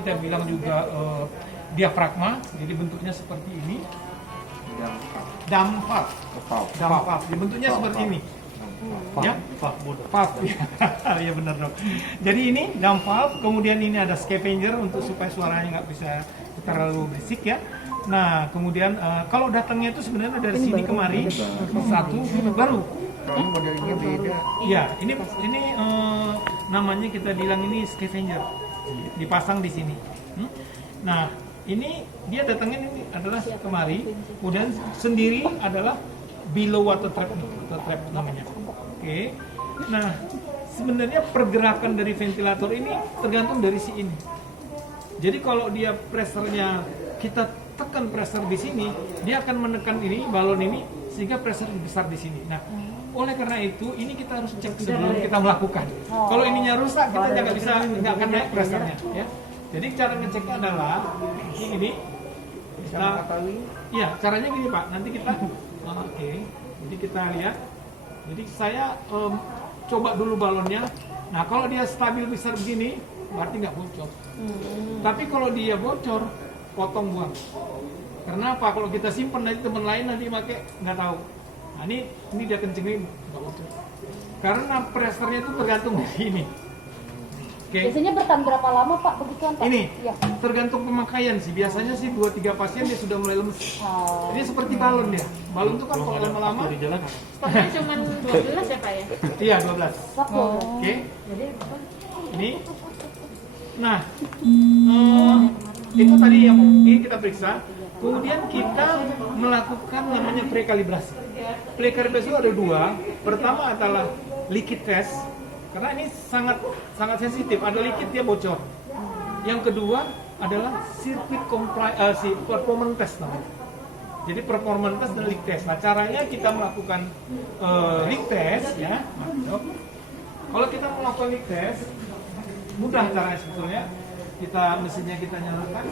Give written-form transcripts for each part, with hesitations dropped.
kita bilang juga diafragma. Jadi bentuknya seperti ini. Dam valve. Jadi bentuknya seperti ini. Ya, valve. Ya benar dong. Jadi ini dam valve, kemudian ini ada scavenger untuk supaya suaranya nggak bisa terlalu berisik ya. Nah, kemudian kalau datangnya itu sebenarnya dari sini kemari satu baru. Modelnya beda. Iya, ini namanya kita bilang ini scavenger. Dipasang di sini. Nah, ini dia datangnya ini adalah kemari, kemudian sendiri adalah below water trap namanya. Oke. Nah, sebenarnya pergerakan dari ventilator ini tergantung dari si ini. Jadi kalau dia pressernya kita tekan pressure di sini, dia akan menekan ini balon ini sehingga pressure besar di sini. Nah, oleh karena itu ini kita harus cek sebelum kita melakukan. Kalau ininya rusak, kita nggak akan naik pressernya. Ya. Jadi cara ngeceknya adalah ini. Nah, iya, caranya gini Pak. Nanti kita, oke. Jadi kita lihat. Jadi saya coba dulu balonnya. Nah, kalau dia stabil besar begini, berarti nggak bocor. Tapi kalau dia bocor, potong buang. Kenapa? Kalau kita simpan nanti teman lain nanti pakai nggak tahu. Nah, ini dia kencengin nggak bocor. Karena pressernya itu tergantung dari ini. Okay. Biasanya bertahan berapa lama Pak begituan Pak? Ini ya. tergantung pemakaian sih. Biasanya sih 2-3 pasien dia sudah mulai lemes. Ini seperti balon dia. Balon itu kan kalau lama-lama Stoknya cuma 12 ya Pak ya? Iya 12. Oke. Jadi Ini. Nah, itu tadi yang ini kita periksa. Kemudian kita melakukan namanya prekalibrasi. Prekalibrasi itu ada dua. Pertama adalah liquid test. Karena ini sangat sensitif, ada liquid dia bocor. Yang kedua adalah performance test namanya. Jadi performance test dan leak test. Nah caranya kita melakukan leak test ya. Kalau kita melakukan leak test mudah caranya sebetulnya. Mesinnya kita nyalakan.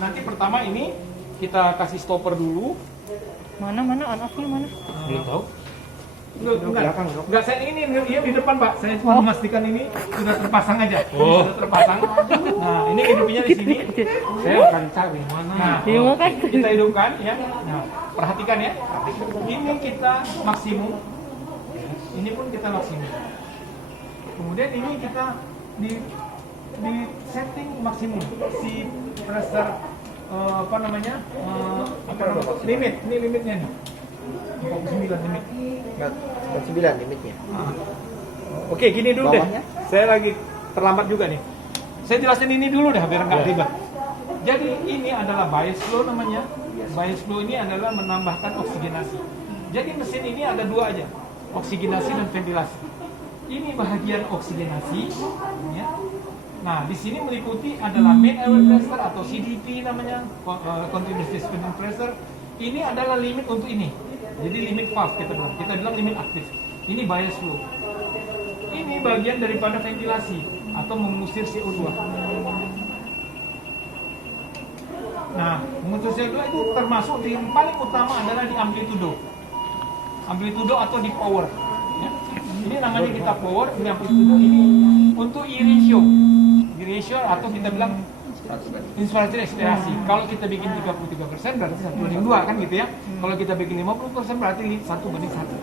Nanti pertama ini kita kasih stopper dulu. Mana on off-nya mana? Belum tahu. Enggak, saya ini dia di depan Pak. Saya cuma memastikan ini sudah terpasang aja. Sudah terpasang. Nah, ini hidupnya di sini. Saya akan cari mana. Nah, kita hidupkan ya. Nah, perhatikan ya. Ini kita maksimum. Ini pun kita maksimum. Kemudian ini kita di setting maksimum si pressure limit. Ini limitnya nih. 49 limit. 9 limitnya. Oke, gini dulu deh. Saya lagi terlambat juga nih. Saya jelasin ini dulu deh biar nggak ribet. Jadi ini adalah bias flow namanya. Bias flow ini adalah menambahkan oksigenasi. Jadi mesin ini ada dua aja, oksigenasi dan ventilasi. Ini bahagian oksigenasi. Ya. Nah, di sini meliputi adalah main air pressure atau CDP namanya, continuous distribution pressure. Ini adalah limit untuk ini. Jadi limit valve kita bilang limit aktif. Ini bias flow. Ini bagian daripada ventilasi atau mengusir CO2. Nah, mengusir CO2 itu termasuk yang paling utama adalah di amplitudo. Amplitudo atau di power. Ya. Ini namanya kita power, ini amplitudo, ini untuk E-ratio. E-ratio atau kita bilang inspirasi ekspirasi. Kalau kita bikin 33% berarti 1:2 kan gitu ya. Kalau kita bikin 50% berarti 1:1.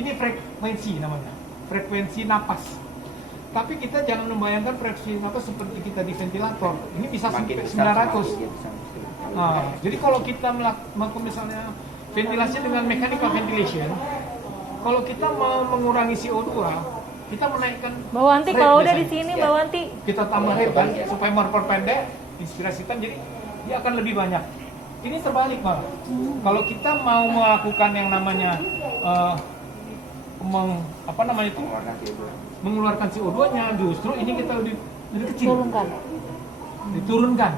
Ini frekuensi namanya. Frekuensi napas. Tapi kita jangan membayangkan frekuensi napas seperti kita di ventilator. Ini bisa sampai 900. Nah, jadi kalau kita melakukan misalnya ventilasi dengan mechanical ventilation, kalau kita mau mengurangi CO2, kita menaikkan Mbak Wanti kalau udah di sini Mbak Wanti. Kita tambah rate kan supaya memperpendek inspirasi time, jadi dia akan lebih banyak. Ini terbalik malah. Kalau kita mau melakukan yang namanya mengeluarkan CO2-nya, justru ini kita lebih kecil. Diturunkan.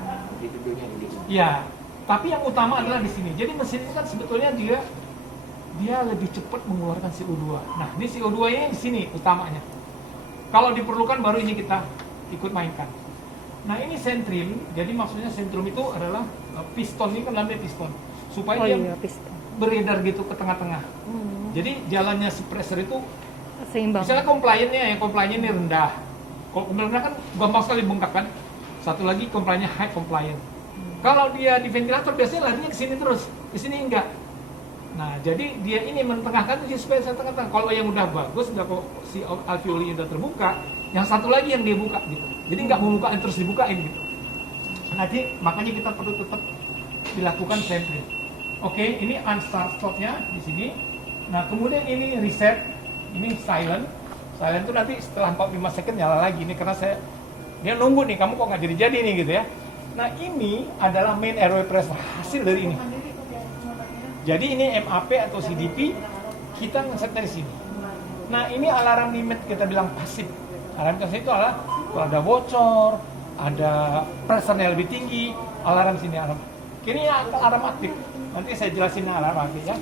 Iya. Tapi yang utama adalah di sini. Jadi mesin ini kan sebetulnya dia lebih cepat mengeluarkan CO2. Nah, ini CO2-nya di sini utamanya. Kalau diperlukan baru ini kita ikut mainkan. Nah, ini sentrim. Jadi maksudnya sentrum itu adalah piston, ini kan lambe piston. Supaya dia beredar gitu ke tengah-tengah. Jadi jalannya si pressure itu seimbang. Misalnya compliance-nya ini rendah. Kalau rendah kan gampang sekali bengkak kan. Satu lagi komplainnya high compliant. Kalau dia di ventilator biasanya larinya ke sini terus, di sini enggak. Nah, jadi dia ini mentengahkan jadi supaya saya tengah-tengah. Kalau yang udah bagus, udah kok si alveoli udah terbuka, yang satu lagi yang dia buka gitu. Jadi nggak membukain terus dibukain gitu. Nanti makanya kita perlu tetap dilakukan sampling. Oke, ini unstart stopnya di sini. Nah, kemudian ini reset, ini silent. Silent itu nanti setelah 45 second nyala lagi. Ini karena dia nunggu nih, kamu kok nggak jadi nih gitu ya. Nah, ini adalah main airway pressure, hasil dari ini. Jadi ini MAP atau CDP, kita ngeset dari sini. Nah, ini alarm limit kita bilang pasif. Alarm pasif itu adalah kalau ada bocor, ada pressure-nya lebih tinggi, alarm sini alarm. Ini alarm aktif. Nanti saya jelasin alarm aktif ya.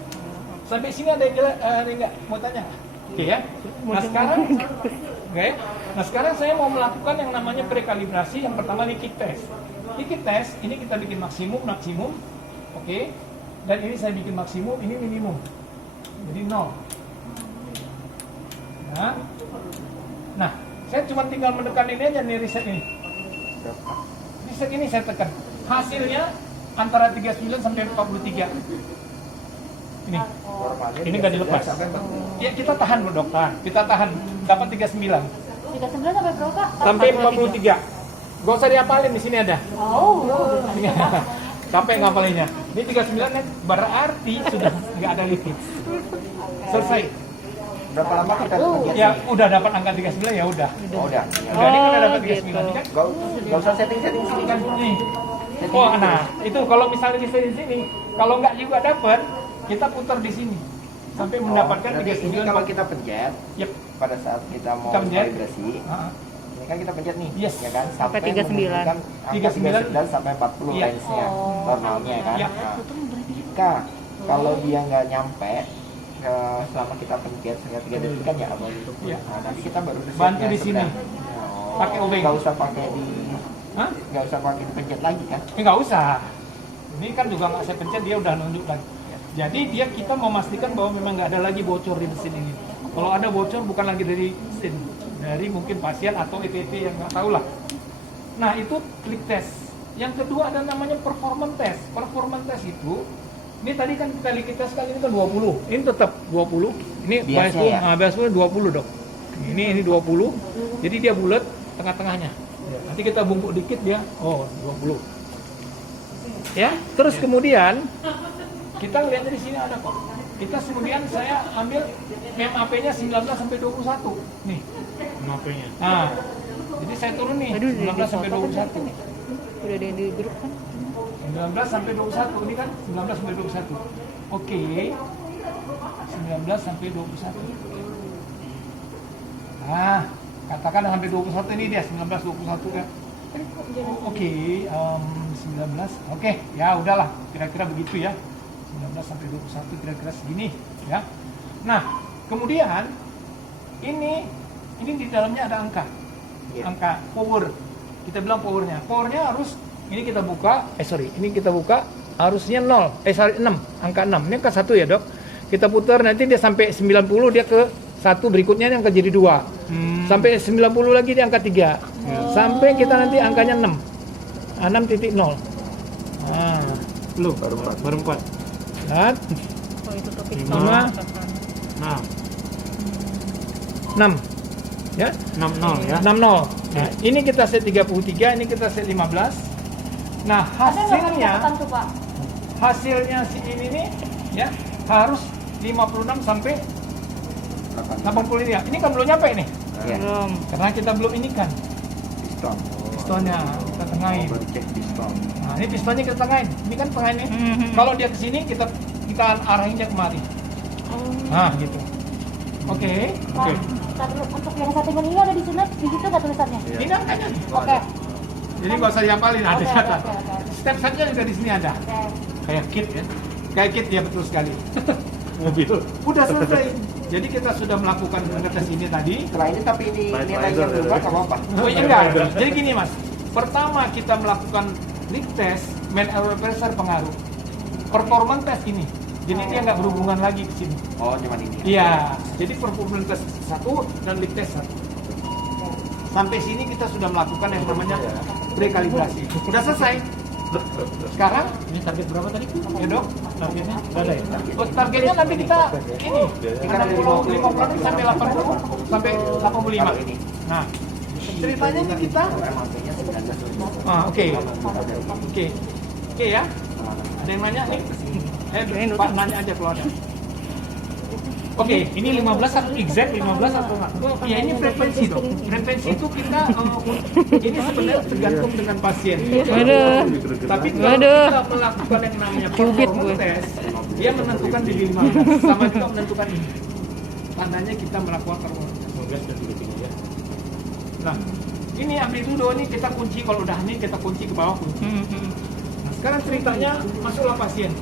Sampai sini ada yang nggak mau tanya? Oke ya. Nah sekarang saya mau melakukan yang namanya prekalibrasi. Yang pertama liquid test. Liquid test ini kita bikin maksimum. Oke. Dan ini saya bikin maksimum, ini minimum. Jadi 0. Nah, saya cuma tinggal menekan ini aja nih reset ini. Reset ini saya tekan. Hasilnya antara 39 sampai 43. Ini nggak dilepas. Ya kita tahan loh dok, kita tahan. Dapat 39. 39 sampai berapa, Kak? Sampai 43. Gak usah diapalin, di sini ada. Oh. Capek ngapalinnya. Ini 39 kan berarti sudah nggak ada liquid. Selesai. Berapa lama kita pencet? Ya udah dapat angka 39 ya udah. Oh, udah. Udah ini udah dapat 39 gitu. ini kan. Gak usah setting-setting sini kan. Nih. Oh, nah, itu kalau misalnya di sini, kalau nggak juga dapat, kita putar di sini sampai mendapatkan berarti 39. ini kalau kita pencet, Yep. pada saat kita mau Kita pencet. kalibrasi, ini kan kita pencet nih, Yes. ya kan? Sampai 39. menunjukkan angka 39 sampai 40 Iya. range-nya, normalnya kan. Iya. Nah, jika kalau dia nggak nyampe selama kita pencet hingga 3 detik kan ya abang itu. Iya. Nah, nanti kita baru Bantu di sini. Pakai obeng. Nggak usah pakai di, Hah? nggak usah pakai pencet lagi kan? Nggak usah. Ini kan juga nggak saya pencet, dia udah nunjukkan. Jadi kita memastikan bahwa memang nggak ada lagi bocor di mesin ini. Kalau ada bocor bukan lagi dari mesin, dari mungkin pasien atau ETT yang nggak tahu lah. Nah itu klik test. Yang kedua ada namanya performance test. Performance test itu, ini tadi kan kita liquid test kali ini kan 20. Ini tetap 20. Ini Biasnya ya? biasanya 20 dok. Ini 20. Jadi dia bulat tengah-tengahnya. Nanti kita bungkuk dikit dia, 20. Ya, terus kemudian kita lihat di sini ada kok. Kita kemudian saya ambil MAP-nya 19 sampai 21. Nih, MAP-nya. Nah, jadi saya turun nih 19 sampai 21. Udah ada yang di grup kan? 19 sampai 21. Ini kan 19 sampai 21. Oke. 19 sampai 21. Nah, katakan sampai 21 ini dia 19 21 ya. Oke, 19. Oke, ya udahlah, kira-kira begitu ya. 19 sampai 21 kira-kira segini ya. Nah, kemudian ini di dalamnya ada angka. Angka power. Kita bilang powernya. Powernya harus ini kita buka, ini kita buka harusnya 0. 6, angka 6. Ini angka 1 ya, Dok. Kita putar nanti dia sampai 90 dia ke 1 berikutnya yang ke jadi 2. Sampai 90 lagi dia angka 3. Sampai kita nanti angkanya 6. 6.0. Nah, belum baru 4. Lihat. Oh itu topik 5. 6. Ya? 60 ya. 60. Nah, ini kita set 33, ini kita set 15. Nah, hasilnya si ini nih ya harus 56 sampai 80 ya. Ini kan belum nyampe nih. Iya. belum. Karena kita belum ini kan Piston. pistonnya kita tengahin. Baru cek piston. Nah, ini pistonnya kita tengahin. Ini kan tengahin nih. Kalau dia ke sini kita arahin dia kemari. Nah, gitu. Oke. Oke. Untuk yang settingan ini ada di sini, di situ nggak tulisannya? Ini angkanya nih. Oke. Jadi nggak usah dihafalin, ada Oke, catat. oke. Step-stepnya juga di sini ada. Oke. Kayak kit ya. Kayak kit ya, betul sekali. Mobil. Udah selesai. Jadi kita sudah melakukan pengetes ini tadi. Setelah ini tapi ini nilai yang berubah nggak apa-apa. Oh iya enggak. Jadi gini Mas. Pertama kita melakukan leak test, main airway pressure pengaruh. Performance test ini. Jadi dia nggak berhubungan lagi ke sini. Oh, cuma ini. Iya. Jadi performance test 1 dan leak test 1. Sampai sini kita sudah melakukan yang namanya rekalibrasi. Sudah selesai. Sekarang Ini target berapa tadi? ya dok, Targetnya nggak ada ya? targetnya nanti kita ini 60 sampai 80 sampai 85. Nah, ceritanya ini kita oke ya. Ada yang nanya nih? Pak nanya aja kalau ada. Oke, ini 15 atau exact 15 atau enggak? Ya ini frekuensi dong. Frekuensi itu kita ini sebenarnya tergantung dengan pasien. Waduh. Tapi kalau kita melakukan yang namanya performance test, dia menentukan di 15, sama juga menentukan ini. Tandanya kita melakukan performance test. 15 dan 33 ya. Nah, ini amplitudo ini kita kunci, kalau udah ini kita kunci ke bawah kunci. Nah, sekarang ceritanya masuklah pasien.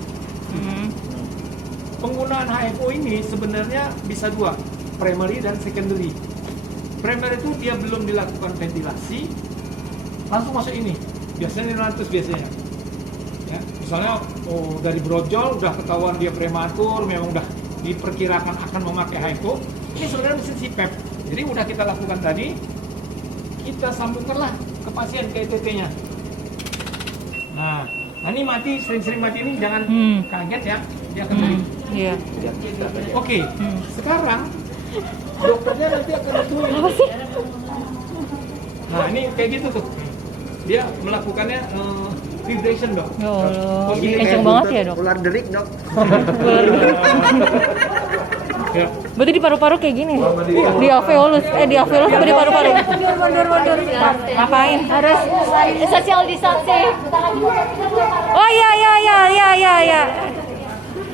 Penggunaan HFO ini sebenarnya bisa dua, primary dan secondary. Primary itu dia belum dilakukan ventilasi, langsung masuk ini. Biasanya 500 biasanya. Ya, misalnya dari brojol udah ketahuan dia prematur, memang udah diperkirakan akan memakai HFO. Ini sebenarnya mesin CPAP. Jadi udah kita lakukan tadi, kita sambungkanlah ke pasien ke ETT-nya. Nah, ini mati, sering-sering mati ini jangan kaget ya, dia akan balik. Iya. Oke, sekarang dokternya nanti akan nentuin. Nah ini kayak gitu tuh, dia melakukannya vibration dok. Ya Allah. Ini Kenceng banget ya dok. Ular derik dok. Ya. Berarti di paru-paru kayak gini. Di alveolus, di alveolus apa di paru-paru? Mundur. Ngapain? Harus social distancing. Oh iya.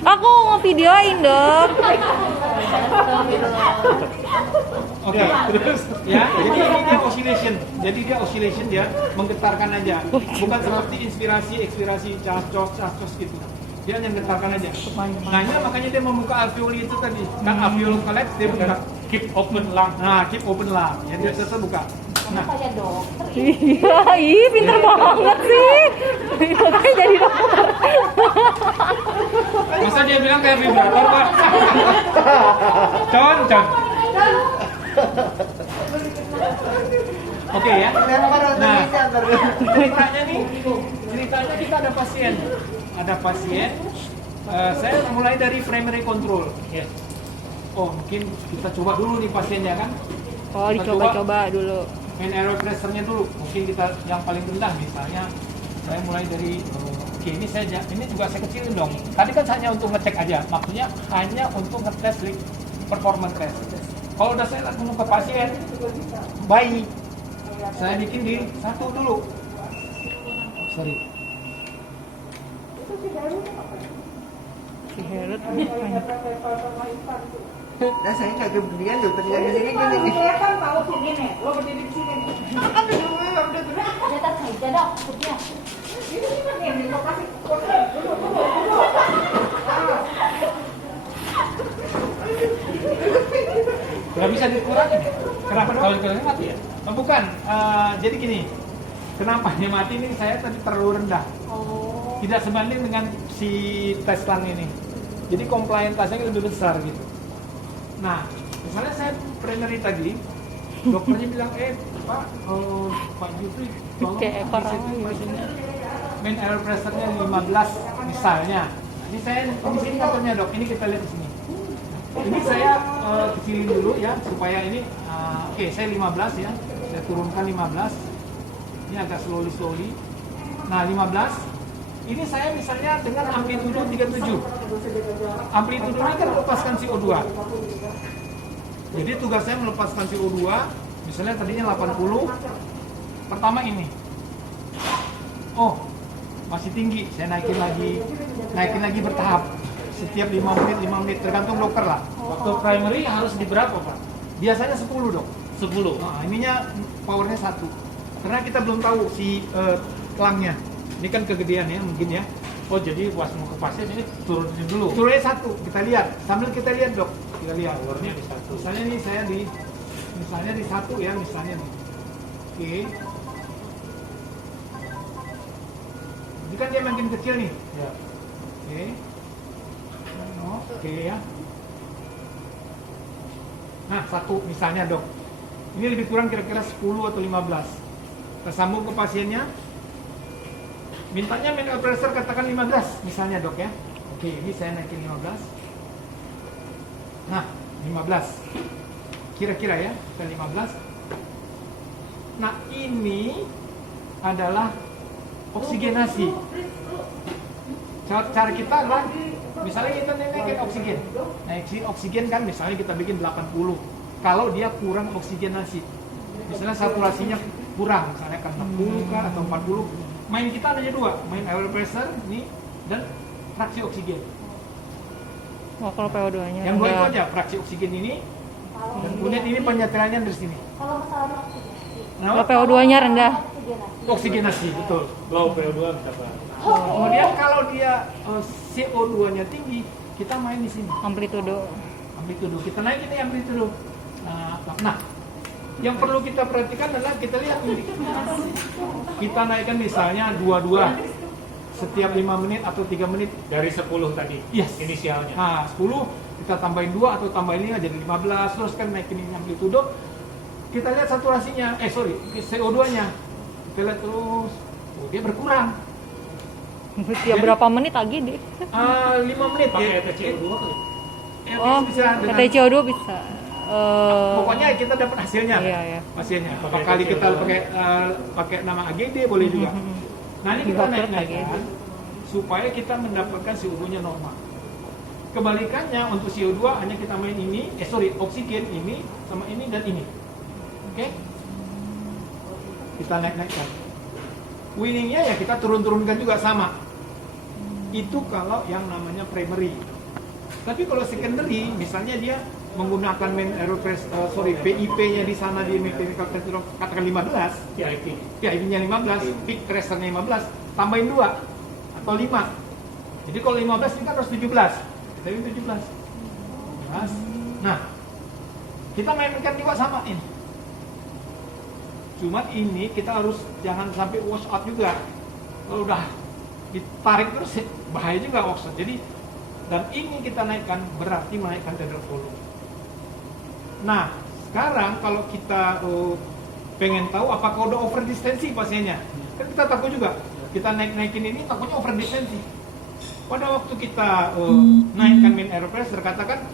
Aku ngevideoin dok. Oke, terus ya, jadi ini dia oscillation. Jadi dia oscillation, dia menggetarkan aja. Bukan seperti inspirasi, ekspirasi, cas-cos gitu. Dia hanya menggetarkan aja. Makanya dia membuka alveoli itu tadi. Kan alveoli collapse, dia buka keep open lung. Nah, keep open lung. Jadi dia tetap buka. Nah, Iya, pinter banget sih. Makanya jadi dokter. masa dia bilang kayak vibrator, Pak? Con. Oke ya. Nah, ceritanya kita ada pasien. Saya mulai dari primary control. Yes. Oh, mungkin kita coba dulu nih pasiennya kan. Oh, dicoba-coba dulu. Main air pressure-nya dulu. Mungkin kita yang paling rendah misalnya. Saya mulai dari ini juga saya kecilin dong. Tadi kan hanya untuk ngecek aja. Maksudnya hanya untuk ngetes performance test. Kalau udah saya langsung ke pasien bayi, saya bikin di 1 dulu. Sorry. Si Herut. Nah saya nggak kemudian dokternya di sini gini. Di atas meja dok, putnya. Nggak bisa dikurangi. Kenapa? Kalau dikurangi mati ya? Oh, bukan. Jadi gini. Kenapa dia mati ini? Saya tadi terlalu rendah. Tidak sebanding dengan si tes lung ini. Jadi compliance tasnya lebih besar gitu. Nah, misalnya saya primary tadi, dokternya bilang, Pak Jufri, tolong Kayak ekor main air pressure-nya 15 misalnya. Ini saya di sini katanya dok, ini kita lihat di sini. Ini saya kecilin dulu ya supaya ini oke, saya 15 ya. Saya turunkan 15. Ini agak slowly. Nah, 15. Ini saya misalnya dengan amplitudo 37. Amplitudo ini kan melepaskan CO2. Jadi tugas saya melepaskan CO2, misalnya tadinya 80. Pertama ini. Oh, masih tinggi. Saya naikin lagi bertahap. Setiap 5 menit tergantung dokter lah. Waktu primary harus di berapa, Pak? Biasanya 10, Dok. 10. Nah, ininya powernya 1. Karena kita belum tahu si lungnya. Ini kan kegedean ya mungkin ya. Oh jadi pas mau ke pasien ini turunin dulu. Turunnya 1, kita lihat. Sambil kita lihat, Dok. Kita lihat. Powernya di 1. Misalnya nih saya misalnya di 1 ya, misalnya nih. Oke. Ini kan dia makin kecil nih. Ya. Oke ya. Nah, 1 misalnya, Dok. Ini lebih kurang kira-kira 10 atau 15. Kita sambung ke pasiennya. Mintanya main air pressure katakan 15 misalnya dok ya. Oke, ini saya naikin 15. Nah, 15. Kira-kira ya, kita 15. Nah, ini adalah oksigenasi. Cara kita adalah misalnya kita naikin oksigen. Naikin oksigen kan misalnya kita bikin 80. Kalau dia kurang oksigenasi. Misalnya saturasinya kurang, misalnya kan 60 kah atau 40. Main kita hanya dua, main air pressure ini dan fraksi oksigen. Oh, kalau PO2-nya Yang dua itu aja, fraksi oksigen ini dan kemudian ini penyetelannya dari sini. Kalau masalah oksigenasi. Kalau PO2-nya rendah. Oksigenasi, betul. Low PO2 berapa? Kemudian kalau dia CO2-nya tinggi, kita main di sini. Amplitudo. Amplitudo. Kita naikin ini amplitudo. Nah, yang perlu kita perhatikan adalah kita lihat ini. Kita naikkan misalnya 22 setiap 5 menit atau 3 menit. Dari 10 tadi. Yes. Inisialnya. Nah, 10 kita tambahin 2 atau tambahin 5 jadi 15, terus kan naikin ini amplitudo. Kita lihat saturasinya, CO2-nya. Kita lihat terus, dia berkurang. Setiap berapa menit lagi deh? 5 menit Pakai ya. TCO2 kali. Oh, Bisa dengan- TCO2 bisa. Pokoknya kita dapat hasilnya. Iya. Hasilnya. Pakai Kali kita TCO2. pakai nama AGD boleh juga. Nah, ini kita Dokter naik-naikkan supaya kita mendapatkan CO2-nya normal. Kebalikannya untuk CO2 hanya kita main ini, oksigen ini sama ini dan ini. Oke? Kita naik-naikkan. Winningnya ya kita turun-turunkan juga sama. Itu kalau yang namanya primary. Tapi kalau secondary, misalnya dia menggunakan PIP-nya di sana di mechanical ventilation katakan 15, PIP-nya 15, peak pressure-nya 15, tambahin 2 atau 5. Jadi kalau 15 ini kan harus 17. Jadi 17. Nah, kita mainkan juga sama ini. Cuma ini kita harus jangan sampai wash out juga. Kalau udah ditarik terus bahaya juga wash out. Jadi dan ini kita naikkan berarti menaikkan tender volume. Nah, sekarang kalau kita pengen tahu apakah udah over distensi pasiennya, kan kita takut juga. Kita naik-naikin ini takutnya over distensi. Pada waktu kita naikkan main air pressure, katakan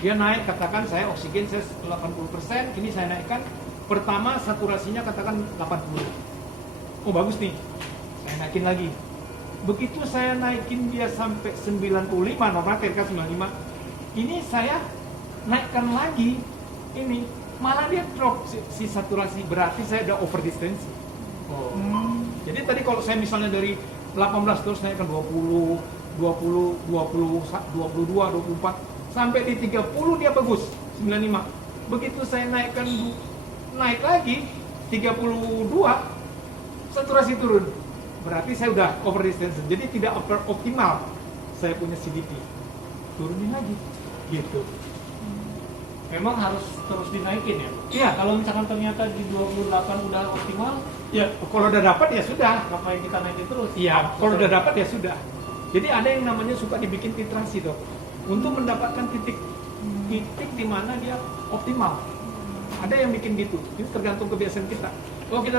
dia naik, katakan saya oksigen saya 80%, ini saya naikkan pertama saturasinya katakan 80. Oh bagus nih, saya naikin lagi. Begitu saya naikin dia sampai 95, normal TRK 95, ini saya naikkan lagi, ini malah dia drop si saturasi, berarti saya udah over distensi. Jadi tadi kalau saya misalnya dari 18 terus naikkan 20, 20, 20, 22, 24, sampai di 30 dia bagus, 95. Begitu saya naik lagi 32, saturasi turun. Berarti saya udah over distance, jadi tidak optimal saya punya CDP. Turunin lagi, gitu. Memang harus terus dinaikin ya? Iya. Kalau misalkan ternyata di 28 udah optimal, Ya, kalau udah dapat ya sudah. ngapain kita naikin terus? Iya, kalau udah dapat ya sudah. Jadi ada yang namanya suka dibikin titrasi dok, untuk mendapatkan titik di mana dia optimal. Ada yang bikin gitu, itu tergantung kebiasaan kita. Kalau kita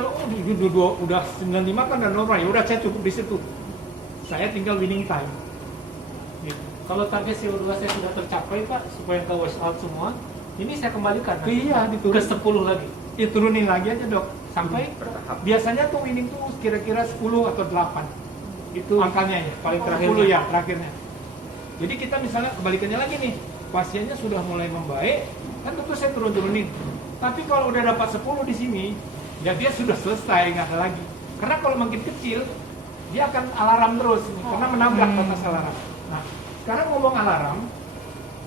udah 95 kan udah normal, ya udah saya cukup di situ. Saya tinggal winning time. Gitu. Kalau target CO2 saya sudah tercapai Pak, supaya ke wash out semua, ini saya kembalikan nanti, Iya, Pak, diturun. ke 10 lagi. Ya turunin lagi aja dok, sampai bertahap. biasanya tuh winning tuh kira-kira 10 atau 8. Itu Angkanya ya, paling 10 terakhirnya. ya terakhirnya. Jadi kita misalnya kebalikannya lagi nih, pasiennya sudah mulai membaik, kan tentu saya turun-turunin. Tapi kalau udah dapat 10 di sini, ya dia sudah selesai, nggak ada lagi. Karena kalau makin kecil, dia akan alarm terus, karena menabrak batas alarm. Nah, sekarang ngomong alarm,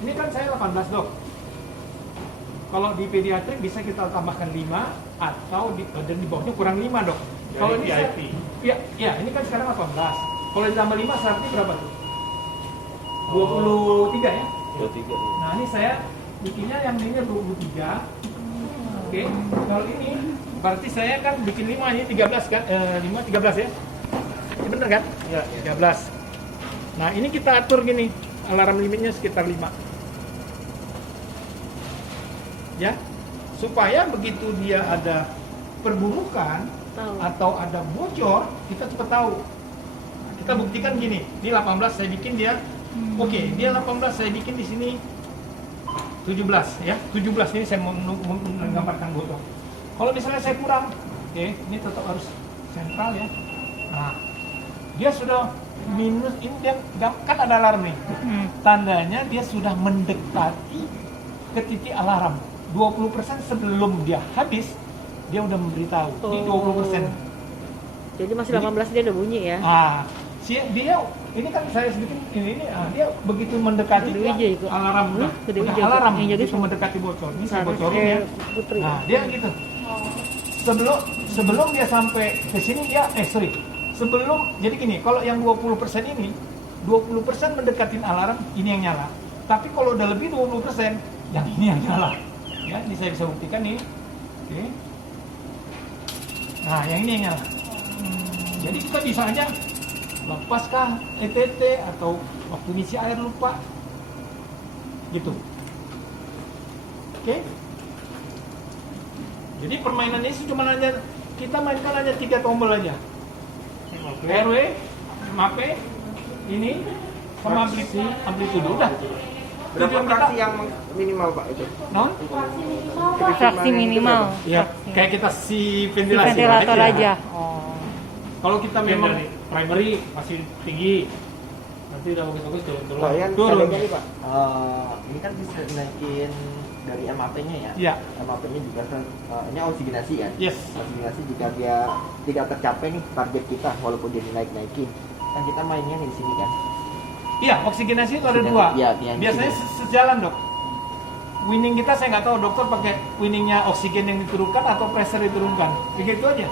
ini kan saya 18 dok. Kalau di pediatrik bisa kita tambahkan 5 atau dan di bawahnya kurang 5 dok. Jadi Kalau ini VIP. ya ini kan sekarang 18. Kalau ditambah 5 syaratnya berapa tuh? 23 ya? 23. Nah ini saya bikinnya yang ini 23. Oke, kalau ini berarti saya kan bikin 5 ini 13 kan? 5 13 ya? Ini bener kan? Ya. 13. Nah ini kita atur gini, alarm limitnya sekitar 5. Ya, supaya begitu dia ada perburukan Tahu. atau ada bocor, kita cepat tahu. Nah, kita buktikan gini, ini 18 saya bikin dia, oke, dia 18 saya bikin di sini 17 ya, 17 ini saya mau menggambarkan bocor. Kalau misalnya saya kurang, oke, ini tetap harus sentral ya. Nah, dia sudah minus, ini dia kan ada alarm nih. Tandanya dia sudah mendekati ke titik alarm. 20% sebelum dia habis, dia udah memberitahu. Ini 20%. Jadi masih 18 dia udah bunyi ya. Dia ini kan saya sebutin ini dia begitu mendekati Gede dia, aja itu. alarm udah Gede udah aja. alarm Yang jadi begitu mendekati bocor. Ini saya Harus bocorin ya. Putri. Nah, dia gitu. Sebelum dia sampai ke sini dia sebelum jadi gini, kalau yang 20% ini 20% mendekatin alarm, ini yang nyala. Tapi kalau udah lebih 20%, yang ini yang nyala. Ya, ini saya bisa buktikan nih. Oke. Nah, yang ini yang nyala. Jadi kita bisa aja lepaskah ETT atau waktu ngisi air lupa. Gitu. Oke. Jadi permainannya itu cuma hanya kita mainkan hanya 3 tombol aja. RW, MAP, ini sama amplitude udah. Berapa Tujuan fraksi kita- yang minimal Pak itu? Non? Fraksi minimal. Ya, kayak kita si ventilasi. Ventilator ya. aja. Oh. Kalau kita Memang memang primary masih tinggi. Nanti udah bagus-bagus turun-turun. Pak yang Turun. tandanya nih Pak, ini kan bisa naikin dari MAP-nya ya. ya, MAP-nya juga ini oksigenasi ya. yes. Oksigenasi jika dia tidak tercapai nih target kita walaupun dia naikin, kan kita mainnya di sini kan. Iya, oksigenasi itu ada Oksigenasi, 2. iya, yang Biasanya sini. sejalan, Dok. Winning kita saya nggak tahu dokter pakai winningnya oksigen yang diturunkan atau pressure diturunkan. Begitu aja.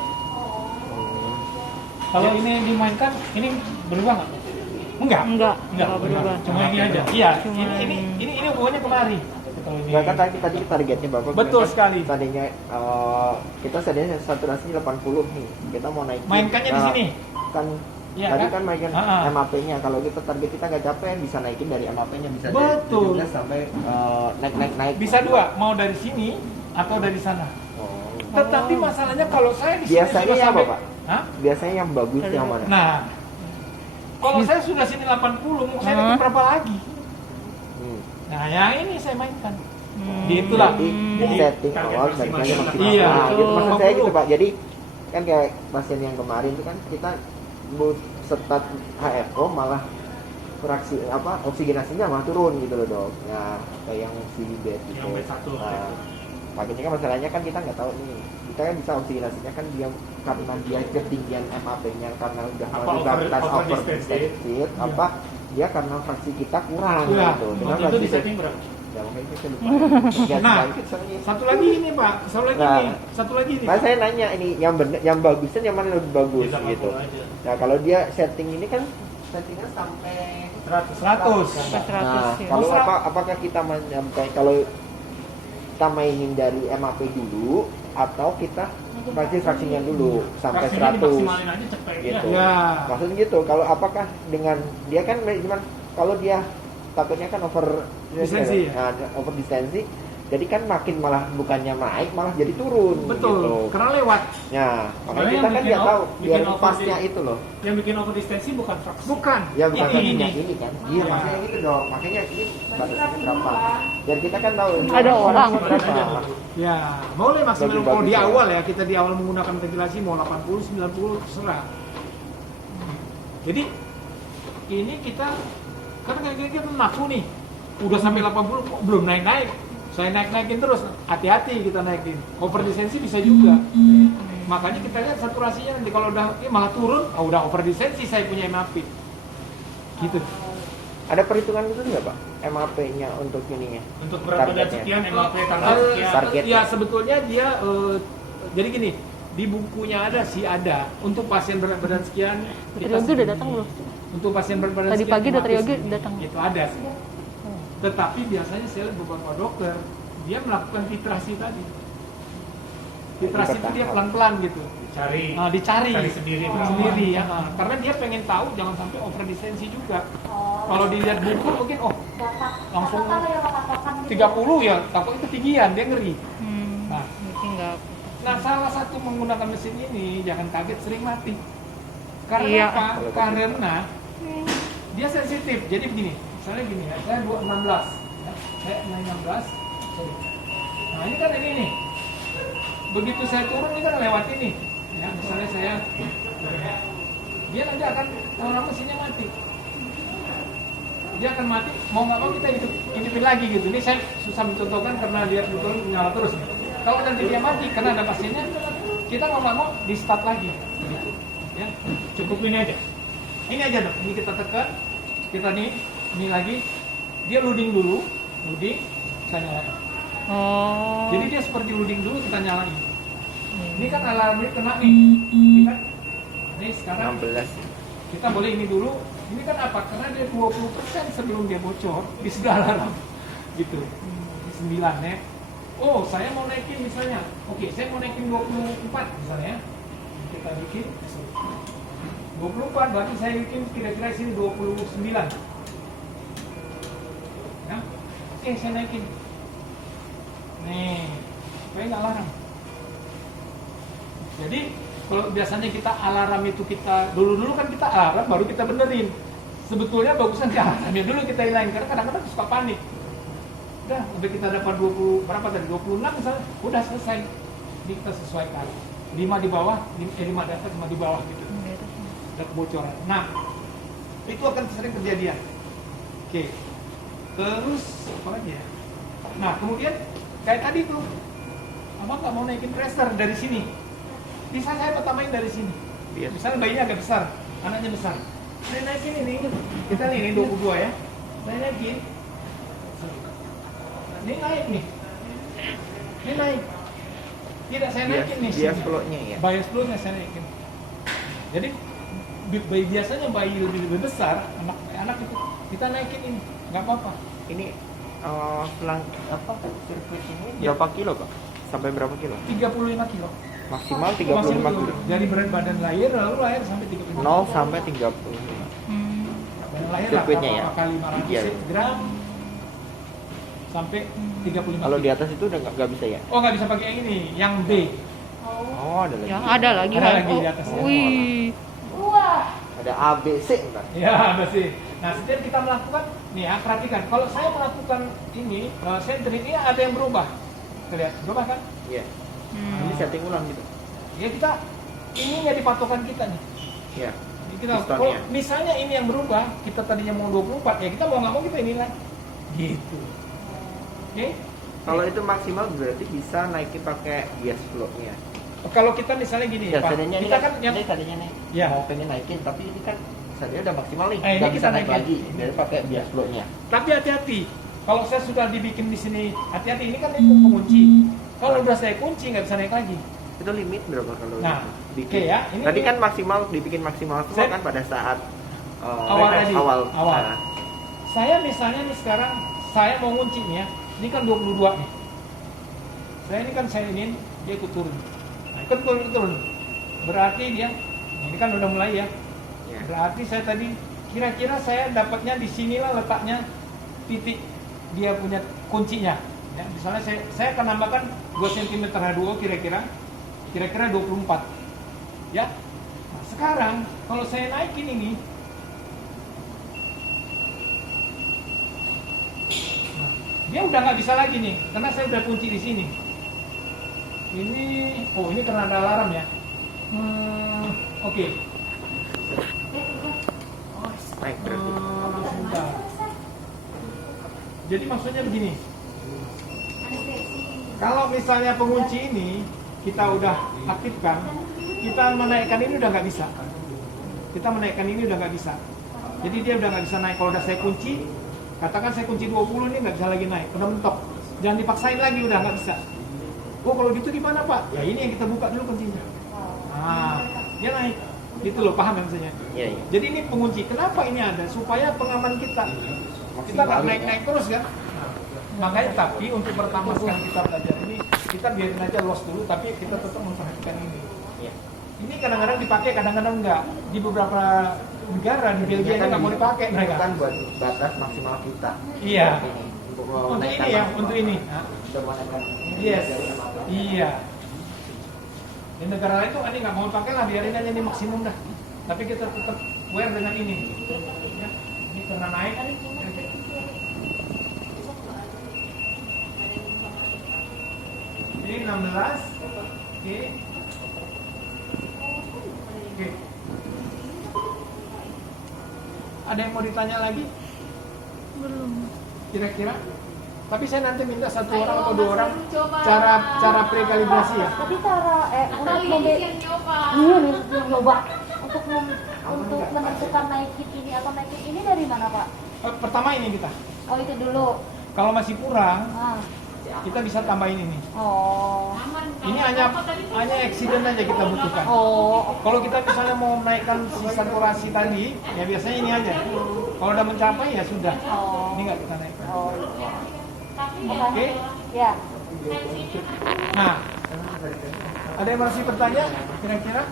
Kalau ini dimainkan, ini berubah nggak? Enggak berubah. Cuma ini aja. Iya, Cuma- ini hubungannya kemari. Kalau ini Enggak kan tadi targetnya Bapak Betul bilang kan sekali. Tadinya kita saturasinya 80 nih. Kita mau naik. Mainkannya di sini. Kan Iya tadi kan? kan mainkan Ah. MAP-nya. Kalau kita target kita nggak capai bisa naikin dari MAP-nya bisa dari Betul. 17 sampai naik. Bisa 2, mau dari sini atau dari sana. Oh. Tetapi masalahnya kalau saya di sini Biasanya sudah yang sampai apa, Pak? Hah? Biasanya yang bagus yang mana? Nah, kalau saya sudah sini 80, mau saya naikin berapa lagi? Hmm. Nah, yang ini saya mainkan. Itulah. Jadi di setting target awal maksimal. targetnya maksimal. Iya, Nah, gitu betul. maksud saya gitu Pak. Jadi kan kayak pasien yang kemarin itu kan kita setat HFO malah fraksi oksigenasinya malah turun gitu loh dok. Nah kayak yang si bed gitu. Yang bed 1. Nah, makanya kan masalahnya kan kita nggak tahu nih. Kita kan bisa oksigenasinya kan dia karena dia ketinggian MAP-nya karena udah Apa melakukan over- batas over over distensive. distensive, apa dia karena fraksi kita kurang Kurang. gitu. Dengan waktu itu di fraksi setting berapa? ya makanya kita lupa. Nah, Ganti soalnya. Satu lagi ini, Pak. Nah. Satu lagi ini. Nah, saya nanya ini yang bener, yang bagusnya yang mana lebih bagus Bisa gitu. mampu aja. Nah, kalau dia setting ini kan settingnya sampai 100. Sampai 100 Nah, ya. kalau Oh, apakah kita menyampai kalau kita mainin dari MAP dulu atau kita fraksinya dulu sampai Fraksinya 100 dimaksimalin aja cepet gitu. Ya. Maksudnya gitu. Kalau apakah dengan dia kan cuman kalau dia takutnya kan over Distensi, nah, over distensi, jadi kan makin malah bukannya naik malah jadi turun. Betul. Gitu. Karena lewat. Ya, makanya Sebenarnya kita yang kan bikin nggak tahu bikin biar over pasnya di- itu loh. Yang bikin over distensi bukan fraksi. Bukan. Ya bukan ini. ini kan. Iya, Iya. makanya gitu dong. Makanya ini batasnya berapa? Biar kita kan tahu. Ada orang. berapa. Ya, boleh maksimal Bagi-bagi kalau di ya. awal ya, kita di awal menggunakan ventilasi mau 80, 90 terserah. Jadi ini kita karena kayak kita nafsu nih. Udah sampai 80 kok belum naik-naik. Saya naik-naikin terus. Hati-hati kita naikin. Over distensi bisa juga. Makanya kita lihat saturasinya nanti kalau udah malah turun, udah over distensi saya punya MAP. Gitu. Ada perhitungan itu nggak Pak? MAP-nya untuk ininya? Untuk berat badan Targetnya. sekian, MAP tanggal sekian. Target. Ya sebetulnya dia jadi gini, di bukunya ada untuk pasien berat badan sekian. Dr. Yogi udah datang belum? Untuk pasien berat badan Tadi sekian. pagi Dr. MAP Yogi segini. datang. Itu ada sih. Tetapi biasanya saya lihat beberapa dokter dia melakukan titrasi tadi. Titrasi itu dia pelan-pelan gitu. Cari. Nah, dicari sendiri. sendiri ya. Nah, karena dia pengen tahu jangan sampai over distensi juga. Kalau dilihat buku mungkin langsung 30 ya, takutnya ketinggian dia ngeri. Nah, Nah, salah satu menggunakan mesin ini jangan kaget sering mati. Karena Iya. apa? Karena dia sensitif. Jadi begini, misalnya gini ya, saya 216, ya, saya 16. Sorry. Nah, ini kan ini nih. Begitu saya turun ini kan lewat ini. Ya, misalnya saya dia nanti akan lama mesinnya mati. Dia akan mati, mau nggak mau kita hidupin lagi gitu. Ini saya susah mencontohkan karena dia betul nyala terus. Kalau nanti dia mati karena ada mesinnya, kita mau nggak mau di start lagi. Gitu. Ya, cukup ini aja. Ini aja dong. Ini kita tekan, kita ini lagi. Dia loading dulu, loading, kita nyalakan. Oh. Jadi dia seperti loading dulu, kita nyalain. Ini kan alarmnya kena nih. Ini kan, ini sekarang 16. kita boleh ini dulu. Ini kan apa? Karena dia 20% sebelum dia bocor di sebelah alarm. Gitu. 9 ya. Oh, saya mau naikin misalnya. Oke, saya mau naikin 24 misalnya. Kita bikin 24, berarti saya bikin kira-kira sini 29. Ya. Oke, saya naikin. Nih, supaya nggak alarm. Jadi kalau biasanya kita alarm itu kita dulu kan kita alarm baru kita benerin. Sebetulnya bagusnya di alarmnya dulu kita hilangin karena kadang-kadang suka panik. Udah, sampai kita dapat 20 berapa tadi? 26 misalnya, udah selesai. Jadi kita sesuaikan. 5 di bawah, 5 di atas, 5 di bawah gitu. Ada kebocoran. Nah, itu akan sering kejadian. Oke. Terus apa lagi ya? Nah, kemudian kayak tadi tuh, abang nggak mau naikin pressure dari sini. Bisa saya tambahin dari sini. Misalnya bayinya agak besar, anaknya besar. Saya naikin ini, kita nih, ini 22 ya. Saya naikin. Ini naik nih. Ini naik. Tidak saya naikin nih. Bias sini. flow-nya ya. Bias flow-nya saya naikin. Jadi bayi biasanya bayi lebih besar, anak itu kita naikin ini, nggak apa-apa. Ini selang apa sirkuit ini Ya. berapa kilo Pak? Sampai berapa kilo? 35 kilo. Maksimal 35 kilo. Dari berat badan lahir lalu lahir sampai 35 0 sampai 35. badan lahir Sirkuitnya ya? kali 500 Iya. gram sampai 35 Kalau kilo. di atas itu udah nggak bisa ya? Oh, nggak bisa pakai yang ini, yang B. Oh, ada lagi. Ya, ada lagi. Ada lagi di atasnya. Wih. Ada A, B, C entar. Ya, pasti. Nah, setiap kita melakukan, nih ya, perhatikan. Kalau saya melakukan ini, sentri ini ada yang berubah. Kita lihat, berubah kan? Iya. Ini setting ulang gitu. Ya kita, ininya di patokan kita nih. Iya. Ini kita, Pistonnya. kalau misalnya ini yang berubah, kita tadinya mau 24, ya kita mau nggak mau kita ini lagi. Gitu. Oke? Kalau itu maksimal berarti bisa naikin pakai bias flow-nya. Kalau kita misalnya gini, Ya, Pak, tadinya ini kita kan yang ini tadinya nih Ya. mau pengen naikin, tapi ini kan tadinya udah maksimal nih, ini nggak kita bisa naik naikin. lagi. Jadi pakai bias flow-nya. Tapi hati-hati. Kalau saya sudah dibikin di sini, hati-hati. Ini kan itu pengunci. Kalau udah saya kunci nggak bisa naik lagi. Itu limit berapa kalau Nah, bikin? oke ya, ini- Tadi kan maksimal dibikin maksimal semua Saya- kan pada saat Awal refresh tadi. awal. Awal. Nah, Saya misalnya nih sekarang saya mau ngunci nih ya. Ini kan 22 nih. Saya ini kan saya ingin dia ikut turun. Nah, ikut turun. Berarti dia ini kan udah mulai ya. ya. Berarti saya tadi kira-kira saya dapatnya di sinilah letaknya titik dia punya kuncinya. Ya, misalnya saya akan nambahkan 2 cm H2O kira-kira 24. Ya. Nah, sekarang kalau saya naikin ini dia udah nggak bisa lagi nih karena saya udah kunci di sini. Ini karena ada alarm ya. Oke. Naik berarti. Sebentar. Jadi maksudnya begini. Kalau misalnya pengunci ini kita udah aktifkan, kita menaikkan ini udah nggak bisa. Kita menaikkan ini udah nggak bisa. Jadi dia udah nggak bisa naik. Kalau udah saya kunci, katakan saya kunci 20 ini nggak bisa lagi naik, udah mentok. Jangan dipaksain lagi, udah nggak bisa. Oh kalau gitu gimana Pak? Ya ini yang kita buka dulu kuncinya. Nah, dia naik. Gitu loh, paham ya maksudnya? Iya, iya. Jadi ini pengunci. Kenapa ini ada? Supaya pengaman kita. Kita nggak naik-naik terus kan? Makanya tapi untuk pertama sekali kita belajar ini, kita biarin aja loss dulu, tapi kita tetap memperhatikan ini. Iya. Ini kadang-kadang dipakai, kadang-kadang enggak. Di beberapa negara, di Belgia kan nggak mau dipakai mereka. Kan buat batas maksimal kita. Iya. Ini, Untuk menaikkan ini ya, maksimal. untuk ini. Nah, Untuk menaikkan. yes. Iya. Di negara lain tuh nggak mau pakai lah, biarin aja ini maksimum dah. Tapi kita tetap wear dengan ini. Ya. Ini karena naik. Ini 16. Oke. Oke. Ada yang mau ditanya lagi? Belum. Kira-kira? Tapi saya nanti minta satu orang atau dua orang cara prekalibrasi ya. Tapi cara untuk Kalian yang nyoba. iya nih yang nyoba untuk menentukan naikin ini atau naikin ini dari mana Pak? Pertama ini kita. Oh itu dulu. Kalau masih kurang, Ah. kita bisa tambahin ini. Oh. Ini hanya accident aja kita butuhkan. Oh. Kalau kita misalnya mau menaikkan si saturasi tadi, ya biasanya ini aja. Kalau udah mencapai ya sudah. Oh. Ini nggak kita naikkan. Oh. Oke. Ya. Nah, ada yang masih bertanya? Kira-kira?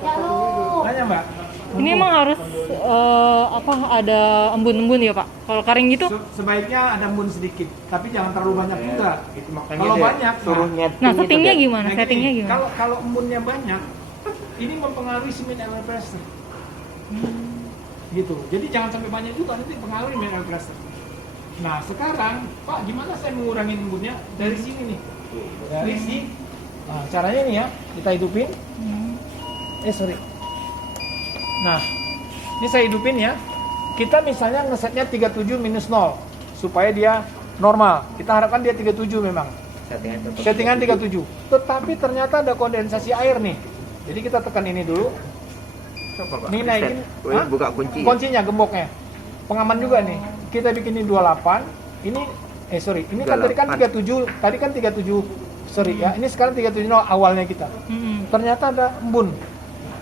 Ya lu. Tanya Mbak. Ini emang harus ada embun-embun ya Pak? Kalau kering gitu? Sebaiknya ada embun sedikit, tapi jangan terlalu banyak juga. Itu makanya Kalau dia banyak, suruh nah. nyeting Nah, itu, settingnya Dad. gimana? Nah, Settingnya gini, gimana? Kalau embunnya banyak, ini mempengaruhi si main air pressure. Gitu. Jadi jangan sampai banyak juga, nanti pengaruhi main air pressure. Nah, sekarang Pak, gimana saya mengurangi embunnya? Dari sini nih. Dari sini. Nah, caranya nih ya, kita hidupin. Sorry. Nah, ini saya hidupin ya. Kita misalnya ngesetnya 37 minus 0 supaya dia normal. Kita harapkan dia 37 memang. Settingan 37. Tetapi ternyata ada kondensasi air nih. Jadi kita tekan ini dulu. Coba, Pak. Ini naikin. Wih, Hah? buka kunci. Kuncinya gemboknya. Pengaman juga nih. Kita bikin ini 28. Ini sorry, ini kan tadi kan 37, tadi kan 37. Sorry ya, ini sekarang 37 awalnya kita. Ternyata ada embun.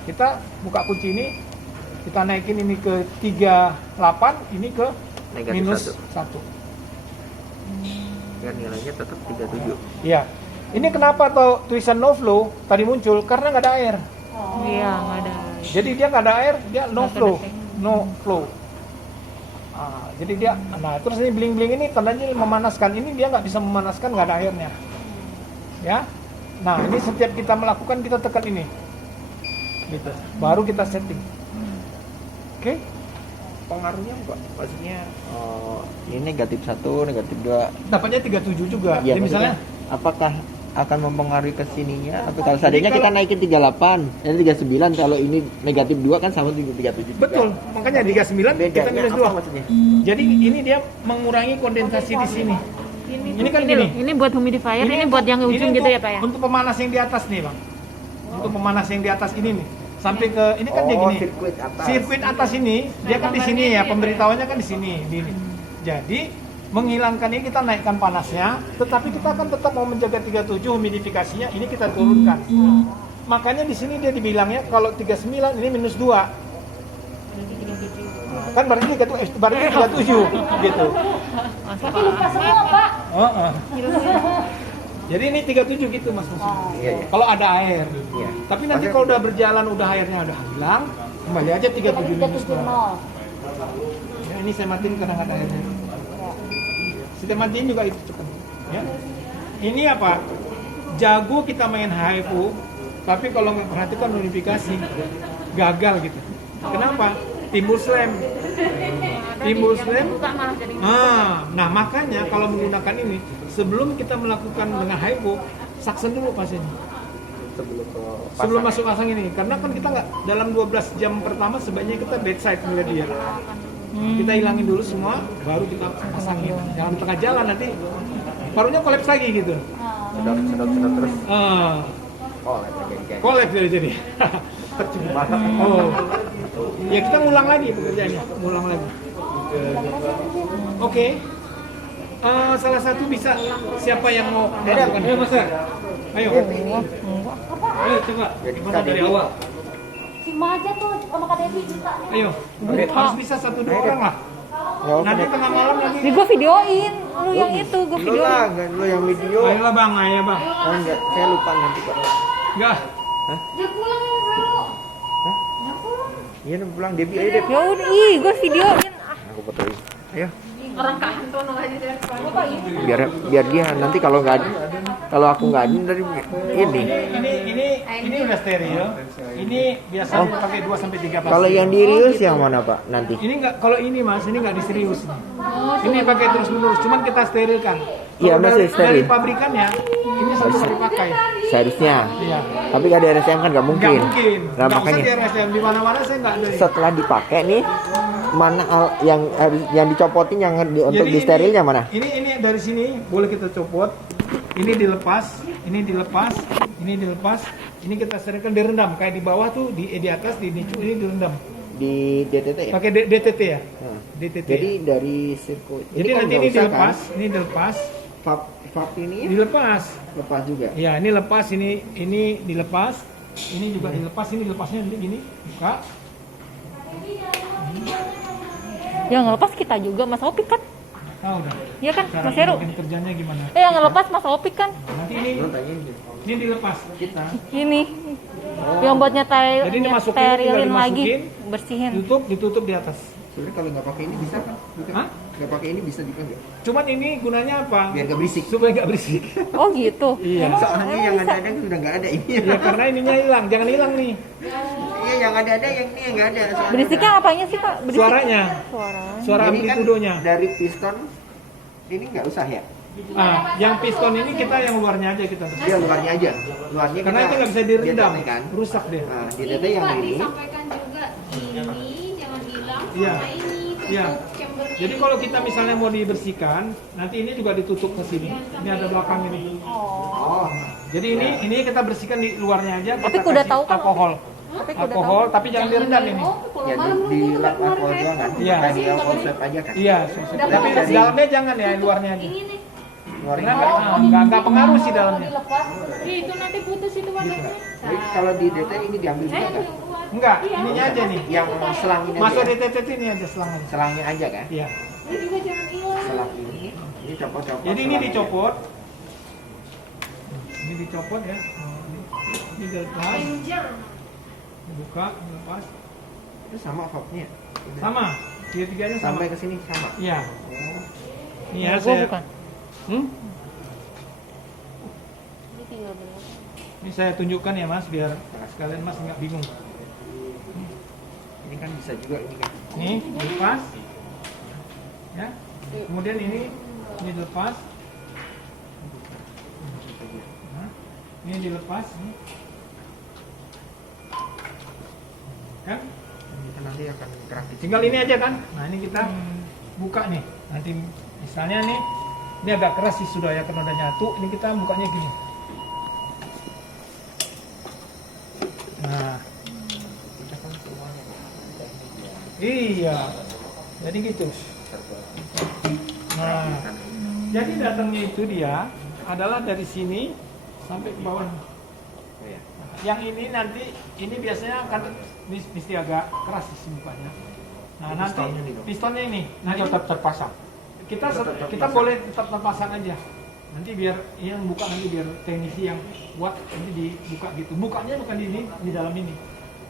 Kita buka kunci ini, kita naikin ini ke 38, ini ke Negatif minus 1. 1. Biar nilainya tetap 37. Iya. Ini kenapa tulisan no flow tadi muncul? Karena nggak ada air. Iya, nggak ada. Jadi dia nggak ada air, dia no Nggak flow, terdetek. no flow. Jadi dia, nah terus ini bling-bling ini tandanya memanaskan. Ini dia nggak bisa memanaskan, nggak ada airnya. Ya. Nah ini setiap kita melakukan kita tekan ini, gitu. Baru kita setting. Oke? Pengaruhnya Pak, maksudnya ini negatif 1, negatif 2. Dapatnya 37 juga. Iya, Jadi misalnya, apakah akan mempengaruhi ke sininya? Atau kalau Jadi seandainya kita kalau- naikin 38, jadi 39, kalau ini negatif 2 kan sama 37 juga. betul. Makanya 39 kita Bedanya minus apa 2. maksudnya? Jadi ini dia mengurangi kondensasi di sini. Ini kan gini. Ini buat humidifier, ini buat yang ujung ini gitu untuk- ya Pak ya? Untuk pemanas yang di atas nih Bang. Untuk pemanas yang di atas ini nih. Sampai ke ini kan dia gini. Sirkuit atas. Sirkuit atas ini, dia kan di sini ya, pemberitahuannya kan di sini, di ini. Jadi menghilangkan ini kita naikkan panasnya, tetapi kita kan tetap mau menjaga 37 humidifikasinya, ini kita turunkan. Makanya di sini dia dibilangnya kalau 39 ini minus 2. Kan berarti 37 gitu. Tapi lupa semua Pak. Jadi ini 37 gitu Mas Musi. Iya, iya. Kalau ada air. Iya. Tapi nanti kalau udah berjalan, udah airnya udah hilang, kembali aja 37 minus 2. 370. Ya, ini saya matiin karena nggak ada airnya. Kita matiin juga itu cepat. Ya. Ini apa? Jago kita main HFO, tapi kalau nggak perhatikan unifikasi, gagal gitu. Kenapa? Timbul slam. Timbul slam. Nah makanya kalau menggunakan ini, sebelum kita melakukan dengan HFO, saksen dulu pasiennya. Sebelum masuk pasang ini, karena kan kita nggak dalam 12 jam pertama sebaiknya kita bedside melihat dia. Kita hilangin dulu semua, baru kita pasangin. Jangan tengah jalan nanti parunya kolaps lagi gitu. Sedot terus. Kolaps jadi. Percuma. Oh, ya kita ngulang lagi pekerjaannya, ngulang lagi. Oke. Salah satu bisa siapa yang mau melakukan? Ayo Mas. Ayo. Ayo coba. Gimana dari awal? Si Maja tuh sama Kak Devi juga nih. Ayo. Harus bisa 1-2 orang lah. Nanti tengah malam lagi. Ini gue videoin, lu yang itu gue Lu videoin. lah, enggak lu yang video. Ayolah Bang, ayo Bang. Oh, enggak, saya lupa nanti Pak. Enggak. Dia pulang ya dulu. Iya, pulang Debbie aja deh. Ya udah, ih gue videoin. Aku fotoin. Ayo. merengkahan tono aja dari Bapak ini biar dia nanti kalau aku nggak ada dari ini. Ini udah steril. Ini biasa pakai 2 sampai 3 pasang. Kalau yang di Rius yang mana Pak nanti? Ini enggak, kalau ini Mas, ini enggak diserius. Ini pakai terus menerus, cuman kita sterilkan. Iya, Kalau masih dari steril. pabrikannya, ini selalu dipakai. Seharusnya. Iya. Tapi kalau di RSM kan nggak mungkin. Nggak mungkin. Nah, Nggak usah makanya di RSM, di mana-mana saya nggak ada. setelah dipakai nih mana yang harus yang dicopotin yang untuk Jadi di sterilnya mana? Ini dari sini boleh kita copot. Ini dilepas, ini dilepas, ini dilepas. Ini kita sterilkan direndam kayak di bawah tuh di atas di nicu ini direndam. Di DTT ya? Pakai DTT ya? Nah, DTT. jadi dari sirkuit. Jadi kan nanti nggak ini usah, dilepas, kan? ini dilepas, Valve ini ya? dilepas. Lepas juga. Ya, ini lepas, ini dilepas, ini juga dilepas, ini dilepasnya nanti gini, buka. Yang ngelepas kita juga Mas Opik kan? Nah, udah. Iya kan Cara Mas Heru? pembagian kerjanya gimana? Yang ngelepas Mas Opik kan? Nanti ini dilepas kita. Ini yang buat Jadi ini masukin, tinggal sterilin lagi, dimasukin. bersihin. Ditutup di atas. Sebenarnya kalau nggak pakai ini bisa kan? Hah? Nggak pakai ini bisa juga nggak? Cuman ini gunanya apa? Biar nggak berisik. Supaya nggak berisik. Oh gitu. Iya. Soalnya yang ada sudah nggak ada ini. Ya karena ininya hilang, jangan hilang nih. Iya yang ada yang ini yang nggak ada. Soalnya Berisiknya apanya sih Pak? Berisik. Suaranya, Suara. suara ini kan amplitudonya. dari piston ini nggak usah ya? Ah, yang piston ini kita yang luarnya aja kita bersih. Dia luarnya aja. Luarnya Karena kita itu nggak bisa direndam, DTT kan? rusak deh. Nah, di DTT yang Pak ini disampaikan juga ini jangan hilang Iya. sama ini Iya. tutup chamber Jadi kalau kita misalnya mau dibersihkan, nanti ini juga ditutup ke sini. Ini ada belakang ini. oh Jadi ini kita bersihkan di luarnya aja. Tapi Kita udah kasih tahu kan? alkohol. Tapi udah Alkohol, tapi jangan direndam ini. ya di lap alkohol doang kan? Iya. Kayak di alkohol swab aja kan? Iya, tapi dari- dalamnya jangan ya, luarnya aja. ini nih. Ngeluarin Karena nggak pengaruh sih dalamnya. dilepas. Itu nanti putus itu wadahnya. Jadi kalau di DTT ini diambil juga Saya kan? yang buat. Enggak, ininya aja nih. Yang selang ini Masuk aja. DTT ini aja selangnya. Selangnya aja kan? Iya. Ini juga jangan hilang. Selang ini copot-copot. Jadi ini selangnya. dicopot. Ini dicopot ya. Ini dilepas, dibuka, dilepas. Itu sama valve-nya. Sama. Tiga-tiganya sama. Sampai ke sini sama. Iya. Oh. Ini ya Gua saya. bukan. Ini tinggal bener. Ini saya tunjukkan ya Mas biar sekalian Mas nggak bingung. Ini kan bisa juga ini kan. Nih, dilepas. Ya. Kemudian ini dilepas. Nah, ini dilepas nih. Kan? Kita nanti akan kerak di Tinggal ini aja kan? Nah, ini kita buka nih. Nanti misalnya nih ini agak keras sih sudah ya karena udah nyatu. Ini kita bukanya gini. Nah, iya. Jadi gitu. Nah, jadi datangnya itu dia adalah dari sini sampai ke bawah. Oh, ya. Yang ini nanti ini biasanya akan mesti agak keras sih mukanya. Nah, nanti Pistonnya nih, dong. pistonnya ini nanti tetap terpasang. Kita boleh tetap terpasang aja. Nanti biar yang buka nanti biar teknisi yang buat nanti dibuka gitu. Bukanya bukan di ini, di dalam ini.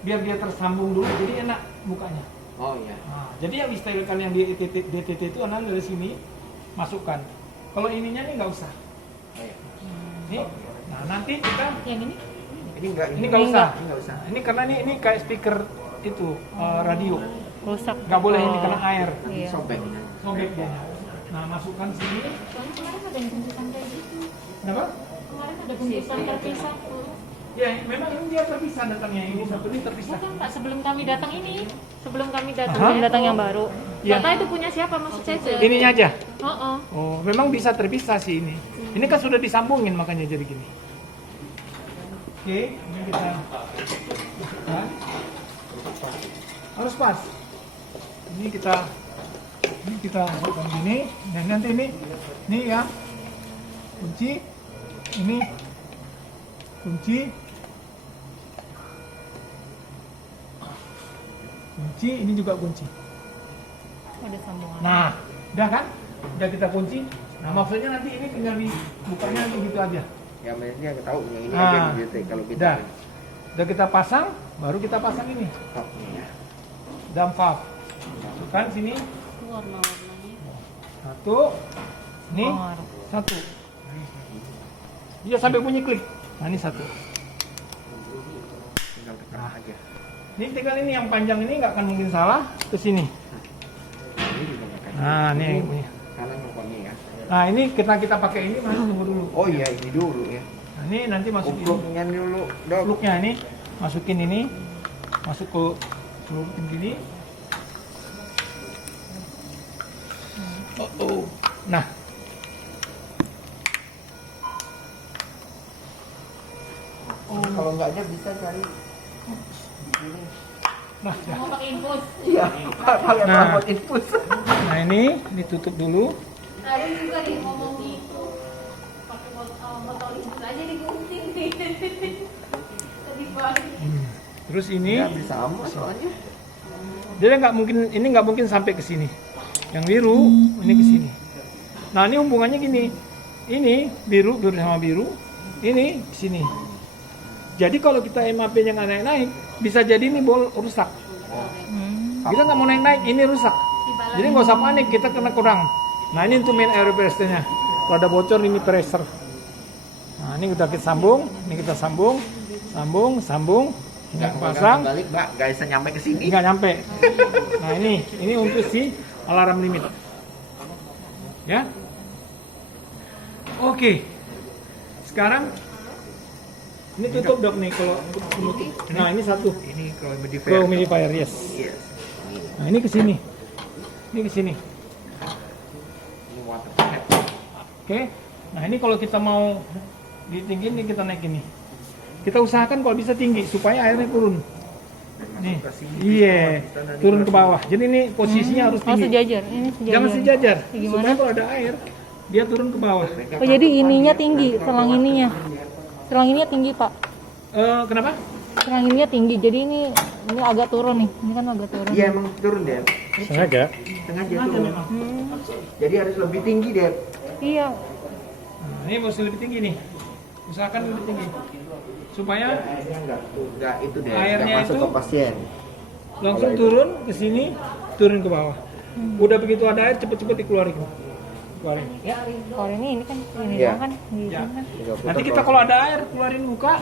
Biar dia tersambung dulu jadi enak bukanya. Oh iya. Nah, jadi yang disterilkan yang di DTT itu adalah dari sini masukkan. Kalau ininya nih nggak usah. Oh, iya. Nih, nah nanti kita Yang ini? Ini enggak ini nggak usah. Ini enggak usah. Ini karena ini kayak speaker itu radio. Rusak. Nggak boleh ini Oh. kena air. Iya. Sobek. Sobek dia. Nah masukkan sini. Soalnya kemarin ada yang bungkusan kayak gitu. Kenapa? Kemarin ada bungkusan terpisah. Ya memang ini dia terpisah datangnya. Ini satu ini terpisah. Bukan Pak, sebelum kami datang ini, sebelum kami datang. Aha. Belum datang yang baru. Iya. Kata itu punya siapa maksud saya? Cek. Ininya aja. Oh, Oh memang bisa terpisah sih ini. Ini kan sudah disambungin makanya jadi gini. Oke, ini kita masukkan. Harus pas. Ini kita masukkan gini. Dan nanti ini ya kunci. Ini kunci. Kunci ini juga kunci. Ada sambungan. Nah, udah kan? Udah kita kunci. Nah, maksudnya nanti ini tinggal dibukanya nanti gitu aja. Ya maksudnya tahu yang ini Ah. aja di DTT kalau kita. Udah. Udah kita pasang, baru kita pasang ini. Valve-nya ya. Dam valve. Masukkan sini. Warna-warnanya. Satu. Ini Oh, satu. Dia sampai bunyi klik. Nah ini satu. Tinggal tekan aja. Ini tinggal ini yang panjang ini nggak akan mungkin salah ke sini. Ini juga tekan. Nah ini yang punya. Kanan ngomongnya ya. Nah ini kita pakai ini mas tunggu dulu. Oh iya, ini dulu ya. Nah, ini nanti masukin Upluknya dulu, Dok. plugnya ini, masukin ini, masuk ke masukin gini. Oh. Nah. Kalau enggaknya bisa cari ini. Nah, ya. Mau pakai infus. Iya, pakai Nah. perabot infus. Nah ini ditutup dulu. Ada juga nih ngomong gitu. Pakai botol infus aja digunting nih. Tadi balik. Terus ini Ya bisa sama soalnya. dia nggak mungkin, ini nggak mungkin sampai ke sini. Yang biru ini ke sini. Nah ini hubungannya gini. Ini biru sama biru. Ini ke sini. Jadi kalau kita MAP-nya nggak naik-naik, bisa jadi ini bol rusak. Kita nggak mau naik-naik, ini rusak. Jadi nggak usah panik, kita kena kurang. Nah ini untuk main air pressure-nya. Kalau ada bocor ini pressure. Nah ini kita sambung, ini kita sambung, sambung. Ini pasang, balik, Mbak. Nggak bisa nyampe ke sini. nggak nyampe. Nah ini untuk si alarm limit. Ya. Oke. Sekarang ini tutup dok nih kalau untuk penutup. Nah ini satu. Ini kalau Ke humidifier, yes. Yes. Nah ini ke sini. Ini ke sini. Ini water tap. Oke. Nah ini kalau kita mau ditinggiin ini kita naik ini. Kita usahakan kalau bisa tinggi supaya airnya turun. Nih. Iya. Turun ke bawah. Jadi ini posisinya harus Oh, tinggi. sejajar. Ini sejajar. Jangan sejajar. Gimana? Supaya kalau ada air dia turun ke bawah. Oh, jadi ininya tinggi, selang ininya. Selang ininya tinggi, Pak. Kenapa? Selang ininya tinggi. Jadi ini agak turun nih. Ini kan agak turun. Iya emang turun deh. Sengaja. Sengaja turun. Jadi harus lebih tinggi deh. Iya. Nah, ini mesti lebih tinggi nih. Usahakan lebih tinggi. Supaya Airnya enggak itu deh. Airnya Nggak masuk itu- ke pasien. langsung turun ke sini, turun ke bawah. Udah begitu ada air cepet-cepet dikeluarin. Keluarin. Ya. Kalau ini kan ini Iya. doang kan. Di Ya. sini kan. Nanti kita kalau ada air keluarin muka.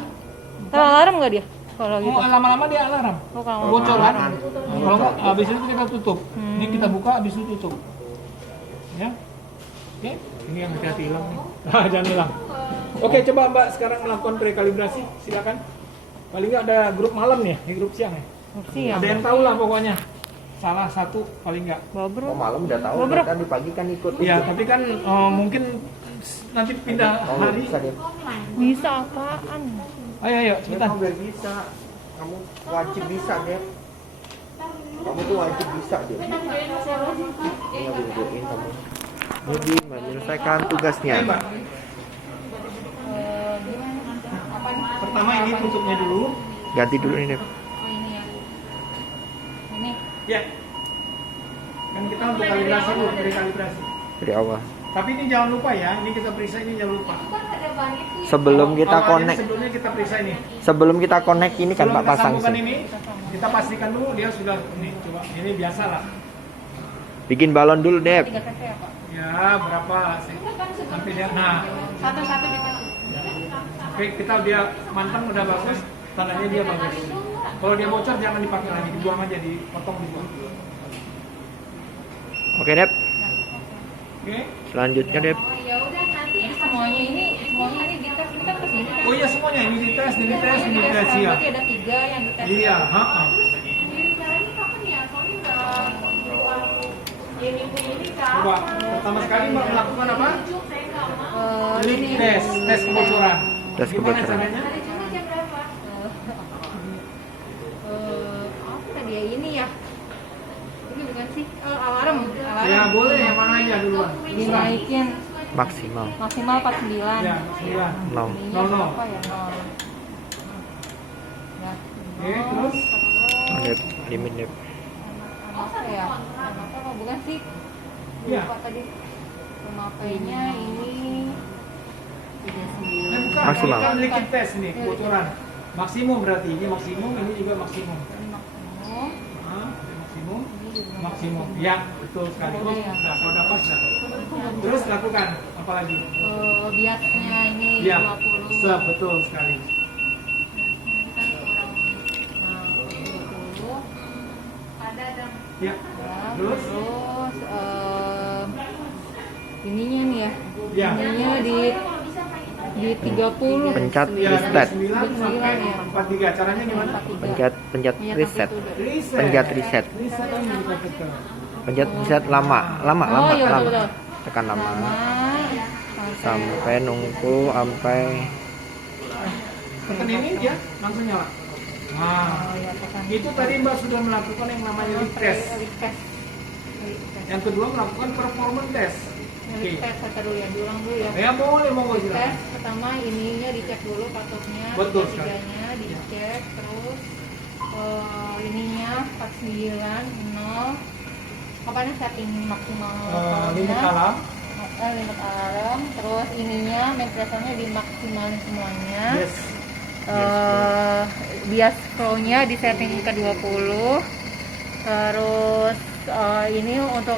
Kalau alarm nggak dia? Kalau gitu. Oh, lama-lama dia alarm. Oh, kalau Bocor kan? Nah, kalau nggak, habis itu kita tutup. Ini kita buka, habis itu tutup. Ya. Oke. Ini yang hati-hati hilang nih. Jangan hilang. Oke, coba Mbak sekarang melakukan rekalibrasi. Silakan. Paling nggak ada grup malam nih, di grup siang ya. opsi ya. Ada yang tahu lah pokoknya. Salah satu paling nggak. Bobro. Oh malam udah tahu, Bro. kan di pagi kan ikut. Ya, tapi kan mungkin nanti pindah Oh, hari. bisa deh. Bisa apaan? Ayo, Ya, cepetan. kamu biar bisa. Kamu wajib bisa deh. Kamu tuh wajib bisa deh. Iya bedoin kamu. Jadi menyelesaikan tugasnya. Ayo, Mbak. Pertama ini tutupnya dulu. Ganti dulu ini deh. Oh ini ya. Ini. Ya. Kan kita untuk kalibrasi dulu, rekalibrasi. Dari awal. Tapi ini jangan lupa ya, ini kita periksa ini jangan lupa. Kan ada ban itu. Sebelum kita Kalau ada connect, sebelumnya kita periksa ini. sebelum kita connect ini kan Sebelum Pak kita pasang sambungkan sih. ini, kita pastikan dulu dia sudah ini. Coba ini biasa lah. Bikin balon dulu deh. 3 cc ya Pak. Ya berapa sih? Sampai dia. Nah, Satu-satu dikasih. oke kita dia mantap udah bagus, tandanya dia bagus. Kalau dia bocor jangan dipakai lagi, dibuang aja, dipotong dibuang. Oke Dep. Oke. Selanjutnya Dep. Oh ya udah nanti semuanya ini dites kita ke sini kan. Oh iya semuanya ini dites ya. Berarti ada 3 yang dites. Iya, heeh. Caranya kapan ya? Soalnya enggak ini punya ini kan. Coba pertama sekali Mbak melakukan apa? Saya enggak mau. Leak tes kebocoran. Tes Gimana kebocoran. caranya? Hari Jumat jam berapa? Apa tadi ya ini ya? Ini bukan sih alarm. Ya boleh yang mana aja duluan. Dinaikin Maksimal. maksimal 49. Ya, 9. No. Ininya 00. berapa ya? 0. Ya. Oke, terus Oh, Dep. Limit Dep. Apa ya? Apa bukan sih? Iya. Lupa tadi. Pemakainya ini 39. bukan, Maksimal. ini kan liquid test ini kebocoran. Maksimum berarti ini maksimum, ini juga maksimum. Ini maksimum. Nah, ini maksimum. maksimum. Ya, betul sekali. Nah, sudah pas dah. Terus lakukan apa lagi? Biasnya ini Ya, 20. betul sekali. Kan orang 20. Ada dong. Ya, Ya, terus? Ininya nih ya. Ya. Ininya di 30. Pencet Ya, reset. 9 sampai 43. Caranya gimana? Pencet Iya, reset. Reset. Pencet reset. Reset yang kita tekan. Pencet reset lama. Oh, iya, Lama. betul. Tekan lama. Sampai Sampai nunggu sampai Tekan ini dia langsung nyala. Nah, itu tadi Mbak sudah melakukan yang namanya retest. Yang kedua melakukan performance test. Oke. Tes kata dulu ya, diulang dulu ya. Ya boleh, monggo Tes silakan. pertama ininya dicek dulu patoknya, Betul sekali. tiganya dicek, terus ininya 49 0. Apa nih setting maksimal Limit powernya? alam. Limit alarm, terus ininya mempresornya dimaksimalin semuanya. Yes. Bias flow-nya di setting ke 20. Terus ini untuk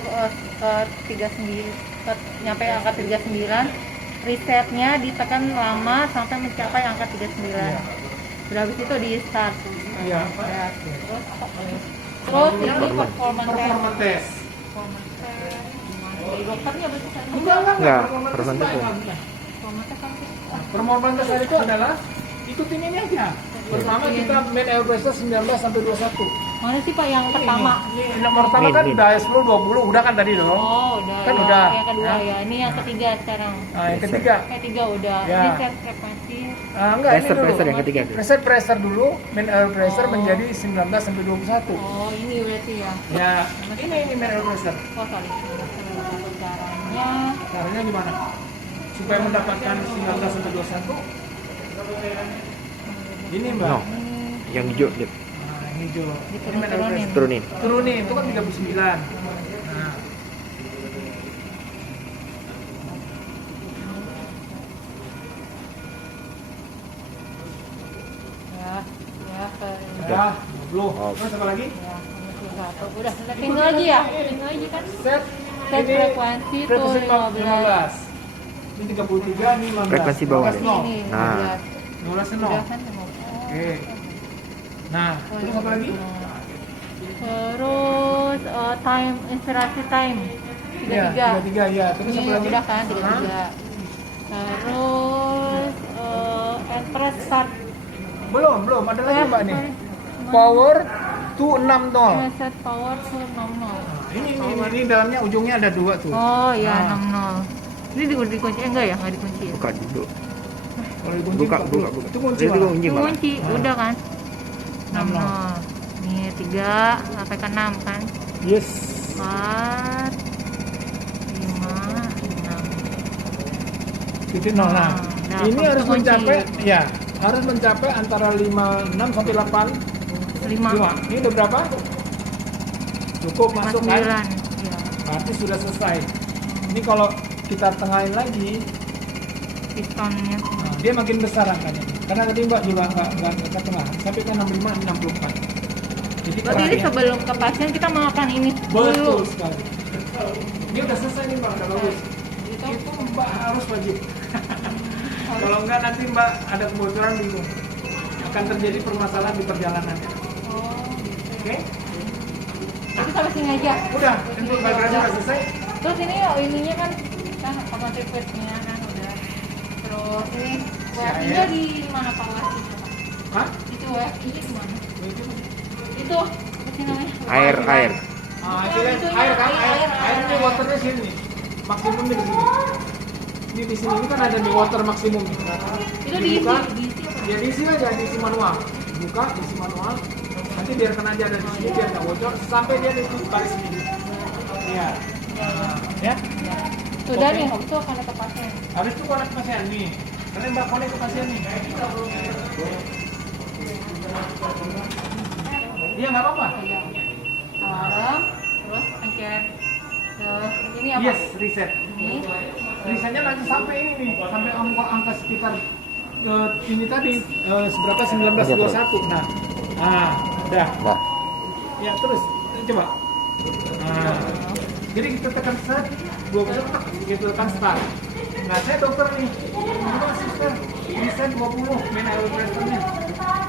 39 nyampe angka 39, resetnya ditekan lama sampai mencapai angka 39. Udah habis itu di start. Iya. Ya, terus ini performance test. Performance test. Performance test. Dari dokternya berarti kan? Enggak, performance performance test test. enggak. Performance test kan? Performance test itu adalah ikutin ini aja. Pertama kita main air pressure 19 sampai 21. Mana sih Pak yang pertama? Ini nomor pertama kan Min. udah 10 20 udah kan tadi dong. Oh, udah. Kan ya. udah. Yang kedua Ya. ya. Ini yang ketiga sekarang. Nah, yang ketiga. Ketiga udah. Ya. Ini set frekuensi. Enggak, ini dulu. Pressure yang ketiga. Reset pressure dulu, main air pressure Oh. menjadi 19 sampai 21. Oh, ini berarti ya. Ya, ini main air pressure. Oh, sorry. Caranya. Caranya gimana? Supaya mendapatkan 19 sampai 21. Ini Mbak. No. Yang hijau dip. Nah, yang hijau. Ini main air Diturunin. pressure. Turunin. Turunin, itu kan 39. Nah, Ya, ya, udah 20. Oh. Terus apa lagi? ya, udah, tinggal lagi ya, tinggal lagi kan. Set Set ini frekuensi tuh frekuensi 15. Ini 33, ini 15. Frekuensi bawah. 15 nol. Ini Nah. 15 udah nol. kan 15. Oke. Nah, terus apa lagi? Terus time inspirasi time 33. 33 ya. Terus Ini apa lagi? udah kan 33. Terus press start. Belum. Ada lagi Mbak nih. Power to 60. Set power to 60. Ini dalamnya ujungnya ada 2 tuh. Oh ya, Nah. 60. Ini dikunci enggak ya? Enggak dikunci ya? Buka dulu. Kalau dikunci Buka. Itu kunci. Itu Pak. kunci malah. Kunci, Ah. udah kan? 60. Nih 3 sampai ke 6 kan? Yes. 4 5 6. Titik nol. Nah, Nah, ini harus kunci. mencapai ya, harus mencapai antara 56 sampai 85. 5 Ini udah berapa? Cukup masuk kan? 9. Iya. Berarti sudah selesai. Ini kalau kita tengahin lagi, Pistonnya. nah, dia makin besar angkanya. Karena tadi Mbak juga nggak ke tengah, sampai ke 65, 64. Jadi Berarti ini kurangnya. sebelum ke pasien kita melakukan ini Betul dulu. sekali. Ini udah selesai nih Mbak, udah bagus. Itu Mbak harus wajib. Kalau enggak nanti Mbak ada kebocoran bingung. Akan terjadi permasalahan di perjalanan. Oh, Oke? itu sampai sini aja. Udah, untuk bagian udah selesai. Terus ini ininya kan otomatis switch-nya kan udah. Terus ini WFI-nya di mana Pak WFI? Hah? Itu WFI-nya di mana? Itu apa sih namanya? Air. Ah, itu kan air kan, air ini waternya sini nih. Maksimumnya di sini. Ini di sini ini kan ada nih water maksimum nih. Itu diisi, Dibuka, diisi apa? ya diisi aja, diisi manual. Buka, diisi manual. Nanti biarkan aja ada di sini biar nggak bocor sampai dia di baris sini. Iya. Ya. Sudah Oke. nih, itu akan ke pasien. Habis itu konek pasien nih. Karena Mbak konek ke pasien nih. Iya nggak apa-apa. Alarm, terus pencet. Terus ini apa? Yes, reset. Ini. Risetnya nanti sampai ini nih, sampai angka sekitar ini tadi seberapa 1921. Nah, udah. Nah. Ya terus coba. Nah, jadi kita tekan start, 20, kita tekan start. Nah, saya dokter nih, gimana suster? Ini saya 20, main air pressure-nya.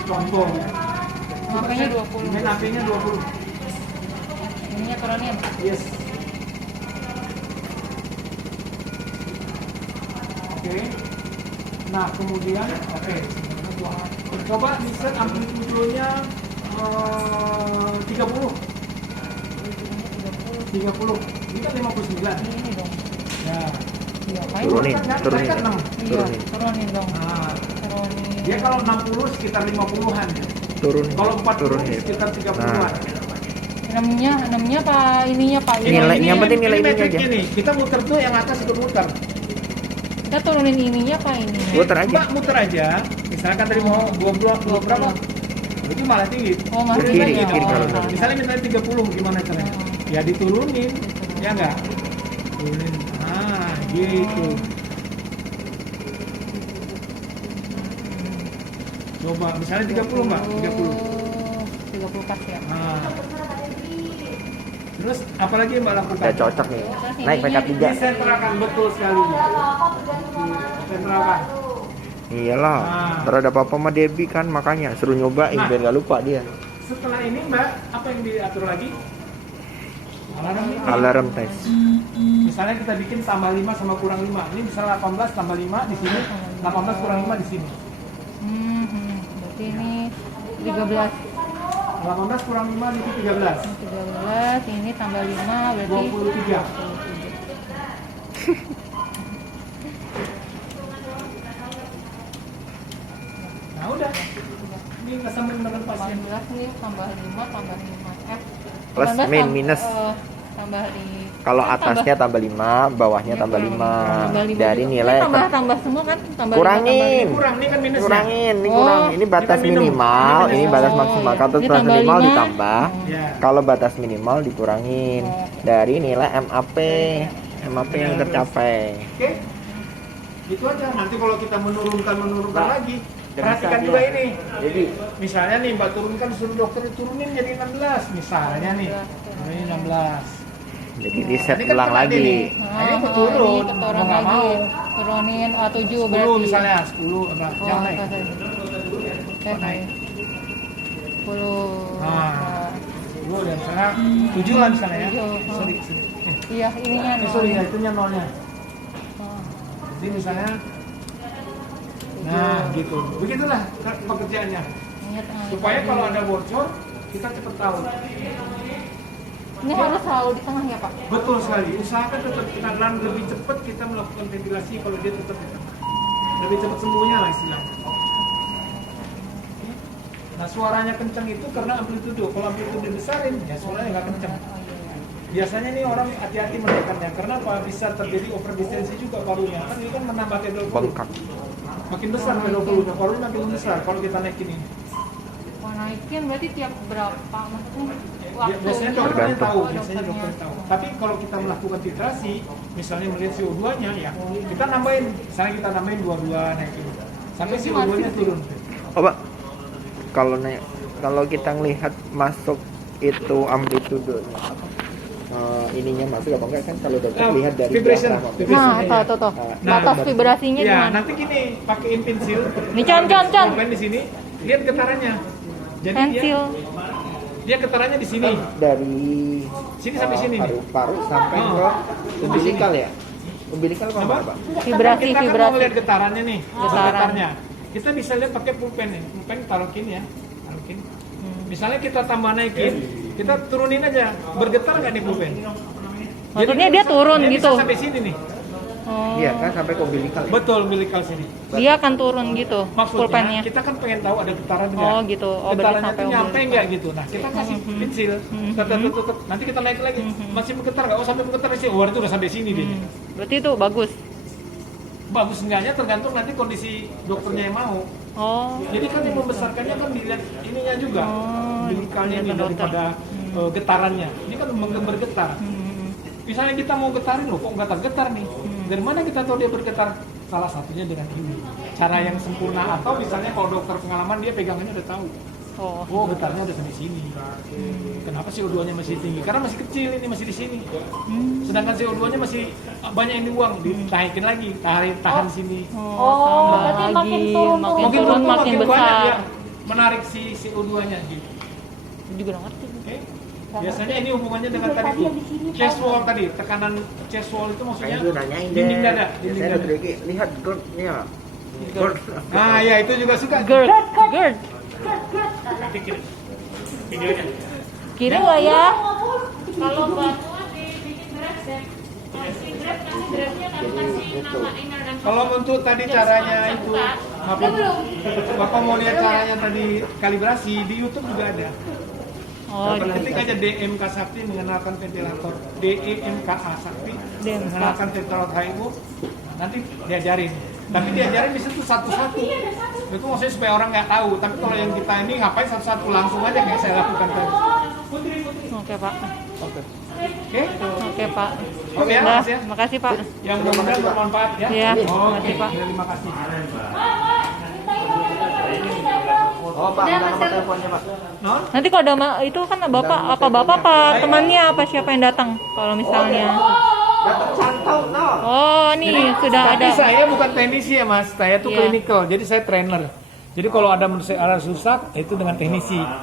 Contoh. HP-nya 20. Main HP-nya 20. Ininya turunin. Yes. Oke. Nah, kemudian, oke. Coba di set amplitudonya 30. 30. Ini kan 59. Ini dong. Ya. Iya, Turunin, turunin. Kan 6. Iya, turunin dong. Nah, Turunin. dia kalau 60 sekitar 50-an. Turunin. Kalau 40 Turunin. sekitar 30-an. Enamnya apa ininya Pak? Nilai- Ini- yang penting ini nilai ininya metriknya aja. nih. Kita muter tuh yang atas ikut muter. Kita turunin ininya apa ini? Muter aja. Mbak muter aja. Misalkan tadi mau 20 berapa? Itu malah tinggi. Oh, malah Turunin kiri, lagi kiri dong. kalau dulu. Misalnya minta 30 gimana caranya? Ya diturunin. Ya enggak? Turunin. Ah, gitu. Coba misalnya 30 Mbak, 30. 30 pas ya. Nah. Terus apalagi yang Mbak lakukan? Udah cocok nih. Naik PK3. Disentralkan, betul sekali. Sentralkan. Iyalah. Nah. Ntar ada apa-apa sama Debbie kan, makanya suruh nyobain Nah. biar nggak lupa dia. Setelah ini Mbak, apa yang diatur lagi? Alarm ini. Alarm tes. Misalnya kita bikin tambah 5 sama kurang 5. Ini misalnya 18 tambah 5 di sini, 18 kurang 5 di sini. Berarti ini 13. 18 kurang 5 itu 13. 13, ini tambah 5 berarti 23. Nah udah. Ini kesamping dengan pasien. 18 nih tambah 5 tambah 5 Plus, 18 min, minus. tambah di Kalau atasnya tambah 5, bawahnya tambah 5. tambah 5 Dari juga. nilai Ini tambah semua kan? Tambah Kurangin. Kurang, ini kan minusnya. kurangin, ini Oh. kurang. Ini batas Ini kan minum. minimal, Ini ini minus. batas Oh, maksimal. iya. Kalau Ini batas tambah minimal 5. ditambah. Ya. Kalau batas minimal dikurangin dari nilai MAP yang tercapai. Oke. Itu aja. Nanti kalau kita menurunkan Nah, lagi, dan perhatikan bisa juga dia. ini. Jadi Misalnya nih Mbak turunkan, suruh dokter turunin jadi 16 misalnya nih. Turunin 16. riset Ini kan ulang kena lagi. nih. Nah, ini keturun, ini mau keturun nggak lagi. mau. Turunin A7 10 berarti. misalnya, 10 apa? Oh, Jangan naik. apa tadi? Naik. 10. Nah. 10 dan misalnya 7 lah misalnya ya. 7, Sorry. Iya, ininya Sorry ya, nol. itunya nolnya. Oh, Jadi misalnya, nah gitu. Begitulah pekerjaannya. ingat, Supaya kalau ada bocor, kita cepat tahu. ini harus selalu di tengah ya Pak? Betul sekali. Usahakan tetap kita dalam lebih cepat kita melakukan ventilasi kalau dia tetap di tengah. Lebih cepat sembuhnya lah istilahnya. Nah suaranya kencang itu karena amplitudo. Kalau amplitudo besarin, ya suaranya nggak kencang. Biasanya nih orang hati-hati menekannya. Karena apa? Bisa terjadi overdistensi juga parunya. Kan ini kan menambah T20. Bengkak. Makin besar T20, nah parunya makin besar kalau kita naikin ini. Wah, naikin berarti tiap berapa? Maksudnya Biasanya waktunya? dokternya tahu, Oh, biasanya dokternya. dokter tahu. Tapi kalau kita melakukan titrasi, misalnya melihat CO2-nya ya, kita nambahin, misalnya kita nambahin 22 naikin. Sampai CO2-nya turun. Oh, Pak. Kalau kita ngelihat masuk itu amplitudonya ininya masuk apa enggak kan kalau dokter Nah, lihat dari vibration. diafragma. Vibration. Nah, tuh. Nah, Batas vibrasinya Ya, gimana? nanti gini, pakein pensil. Nih, Con. Pulpen di sini, lihat getarannya. Jadi Pensil. dia getarannya di sini. Dari Sini sampai sini nih. paru-paru sampai Oh. ke umbilikal ya. Umbilikal apa Apa? Pak? Vibrasi, Kita kan vibrasi. mau lihat getarannya nih, Getaran. getarnya. Kita bisa lihat pakai pulpen nih. Pulpen taruhin ya, taruhin. Misalnya kita tambah naikin, kita turunin aja. Bergetar nggak nih pulpen? Maksudnya dia turun dia gitu. Bisa sampai sini nih. Oh, Iya kan sampai ke umbilikal. Ya? Betul, umbilikal sini. dia akan turun gitu Maksudnya pulpennya. kita kan pengen tahu ada getaran nggak? Oh gitu. Oh berarti Getarannya sampai tuh nyampe umbilikal. nggak gitu? Nah kita kasih pensil, tetep. Nanti kita naik lagi. Masih bergetar nggak? Oh sampai bergetar sih. Oh itu udah sampai sini dia. Berarti itu bagus. Bagus enggaknya tergantung nanti kondisi dokternya yang mau. Oh. Jadi kan yang membesarkannya kan dilihat ininya juga, Oh, umbilikalnya dilihat nih ke dokter. daripada getarannya. Ini kan bergetar. Misalnya kita mau getarin loh, kok nggak tergetar nih? Dari mana kita tahu dia bergetar? Salah satunya dengan ini. Cara yang sempurna atau misalnya kalau dokter pengalaman dia pegangannya udah tahu. Oh. Oh, getarnya udah di sini. Kenapa CO2-nya masih tinggi? Karena masih kecil ini, masih di sini. Sedangkan CO2-nya masih banyak yang dibuang, ditaikin lagi, tahan sini. Oh, berarti tambah makin lagi, turun, makin Makin turun turun makin banyak besar. yang menarik si CO2-nya gitu. Aku juga nggak ngerti. Oke. Biasanya ini hubungannya dengan tadi tuh chest wall tadi, tekanan chest wall itu maksudnya Saya dulu nanyain deh. dinding dada, Ya, dinding saya dada. udah lagi lihat GERD-nya. GERD. Nah, ya itu juga suka. GERD. GERD. Nanti videonya. Kiri nggak ya? Kalau bantuan dibikin draft ya. Kasih draft, kasih draftnya tapi kasih nama email dan Kalau untuk tadi caranya itu, Bapak mau lihat caranya tadi kalibrasi di YouTube juga ada. Oh, Ketik aja DMK Sakti mengenalkan ventilator, DEMKA Sakti DMK. mengenalkan ventilator HIMO, nanti diajarin. Tapi diajarin di situ satu-satu. Itu maksudnya supaya orang nggak tahu. Tapi kalau yang kita ini ngapain satu-satu langsung aja kayak saya lakukan tadi. Oke Pak. Oke. Oke Pak. Oke ya, Udah, Mas ya. makasih Pak. Yang mudah-mudahan bermanfaat ya. Iya, Oke, makasih, Pak. terima kasih. Oh, Pak, udah nomor teleponnya, Pak. Non? Nanti kalau ada itu kan bapak apa temannya apa siapa yang datang kalau misalnya. Datang cantau, no. Oh, nih sudah Tapi ada. saya bukan teknisi ya Mas, saya tuh Iya. clinical, jadi saya trainer. Jadi kalau ada alat rusak itu dengan teknisi.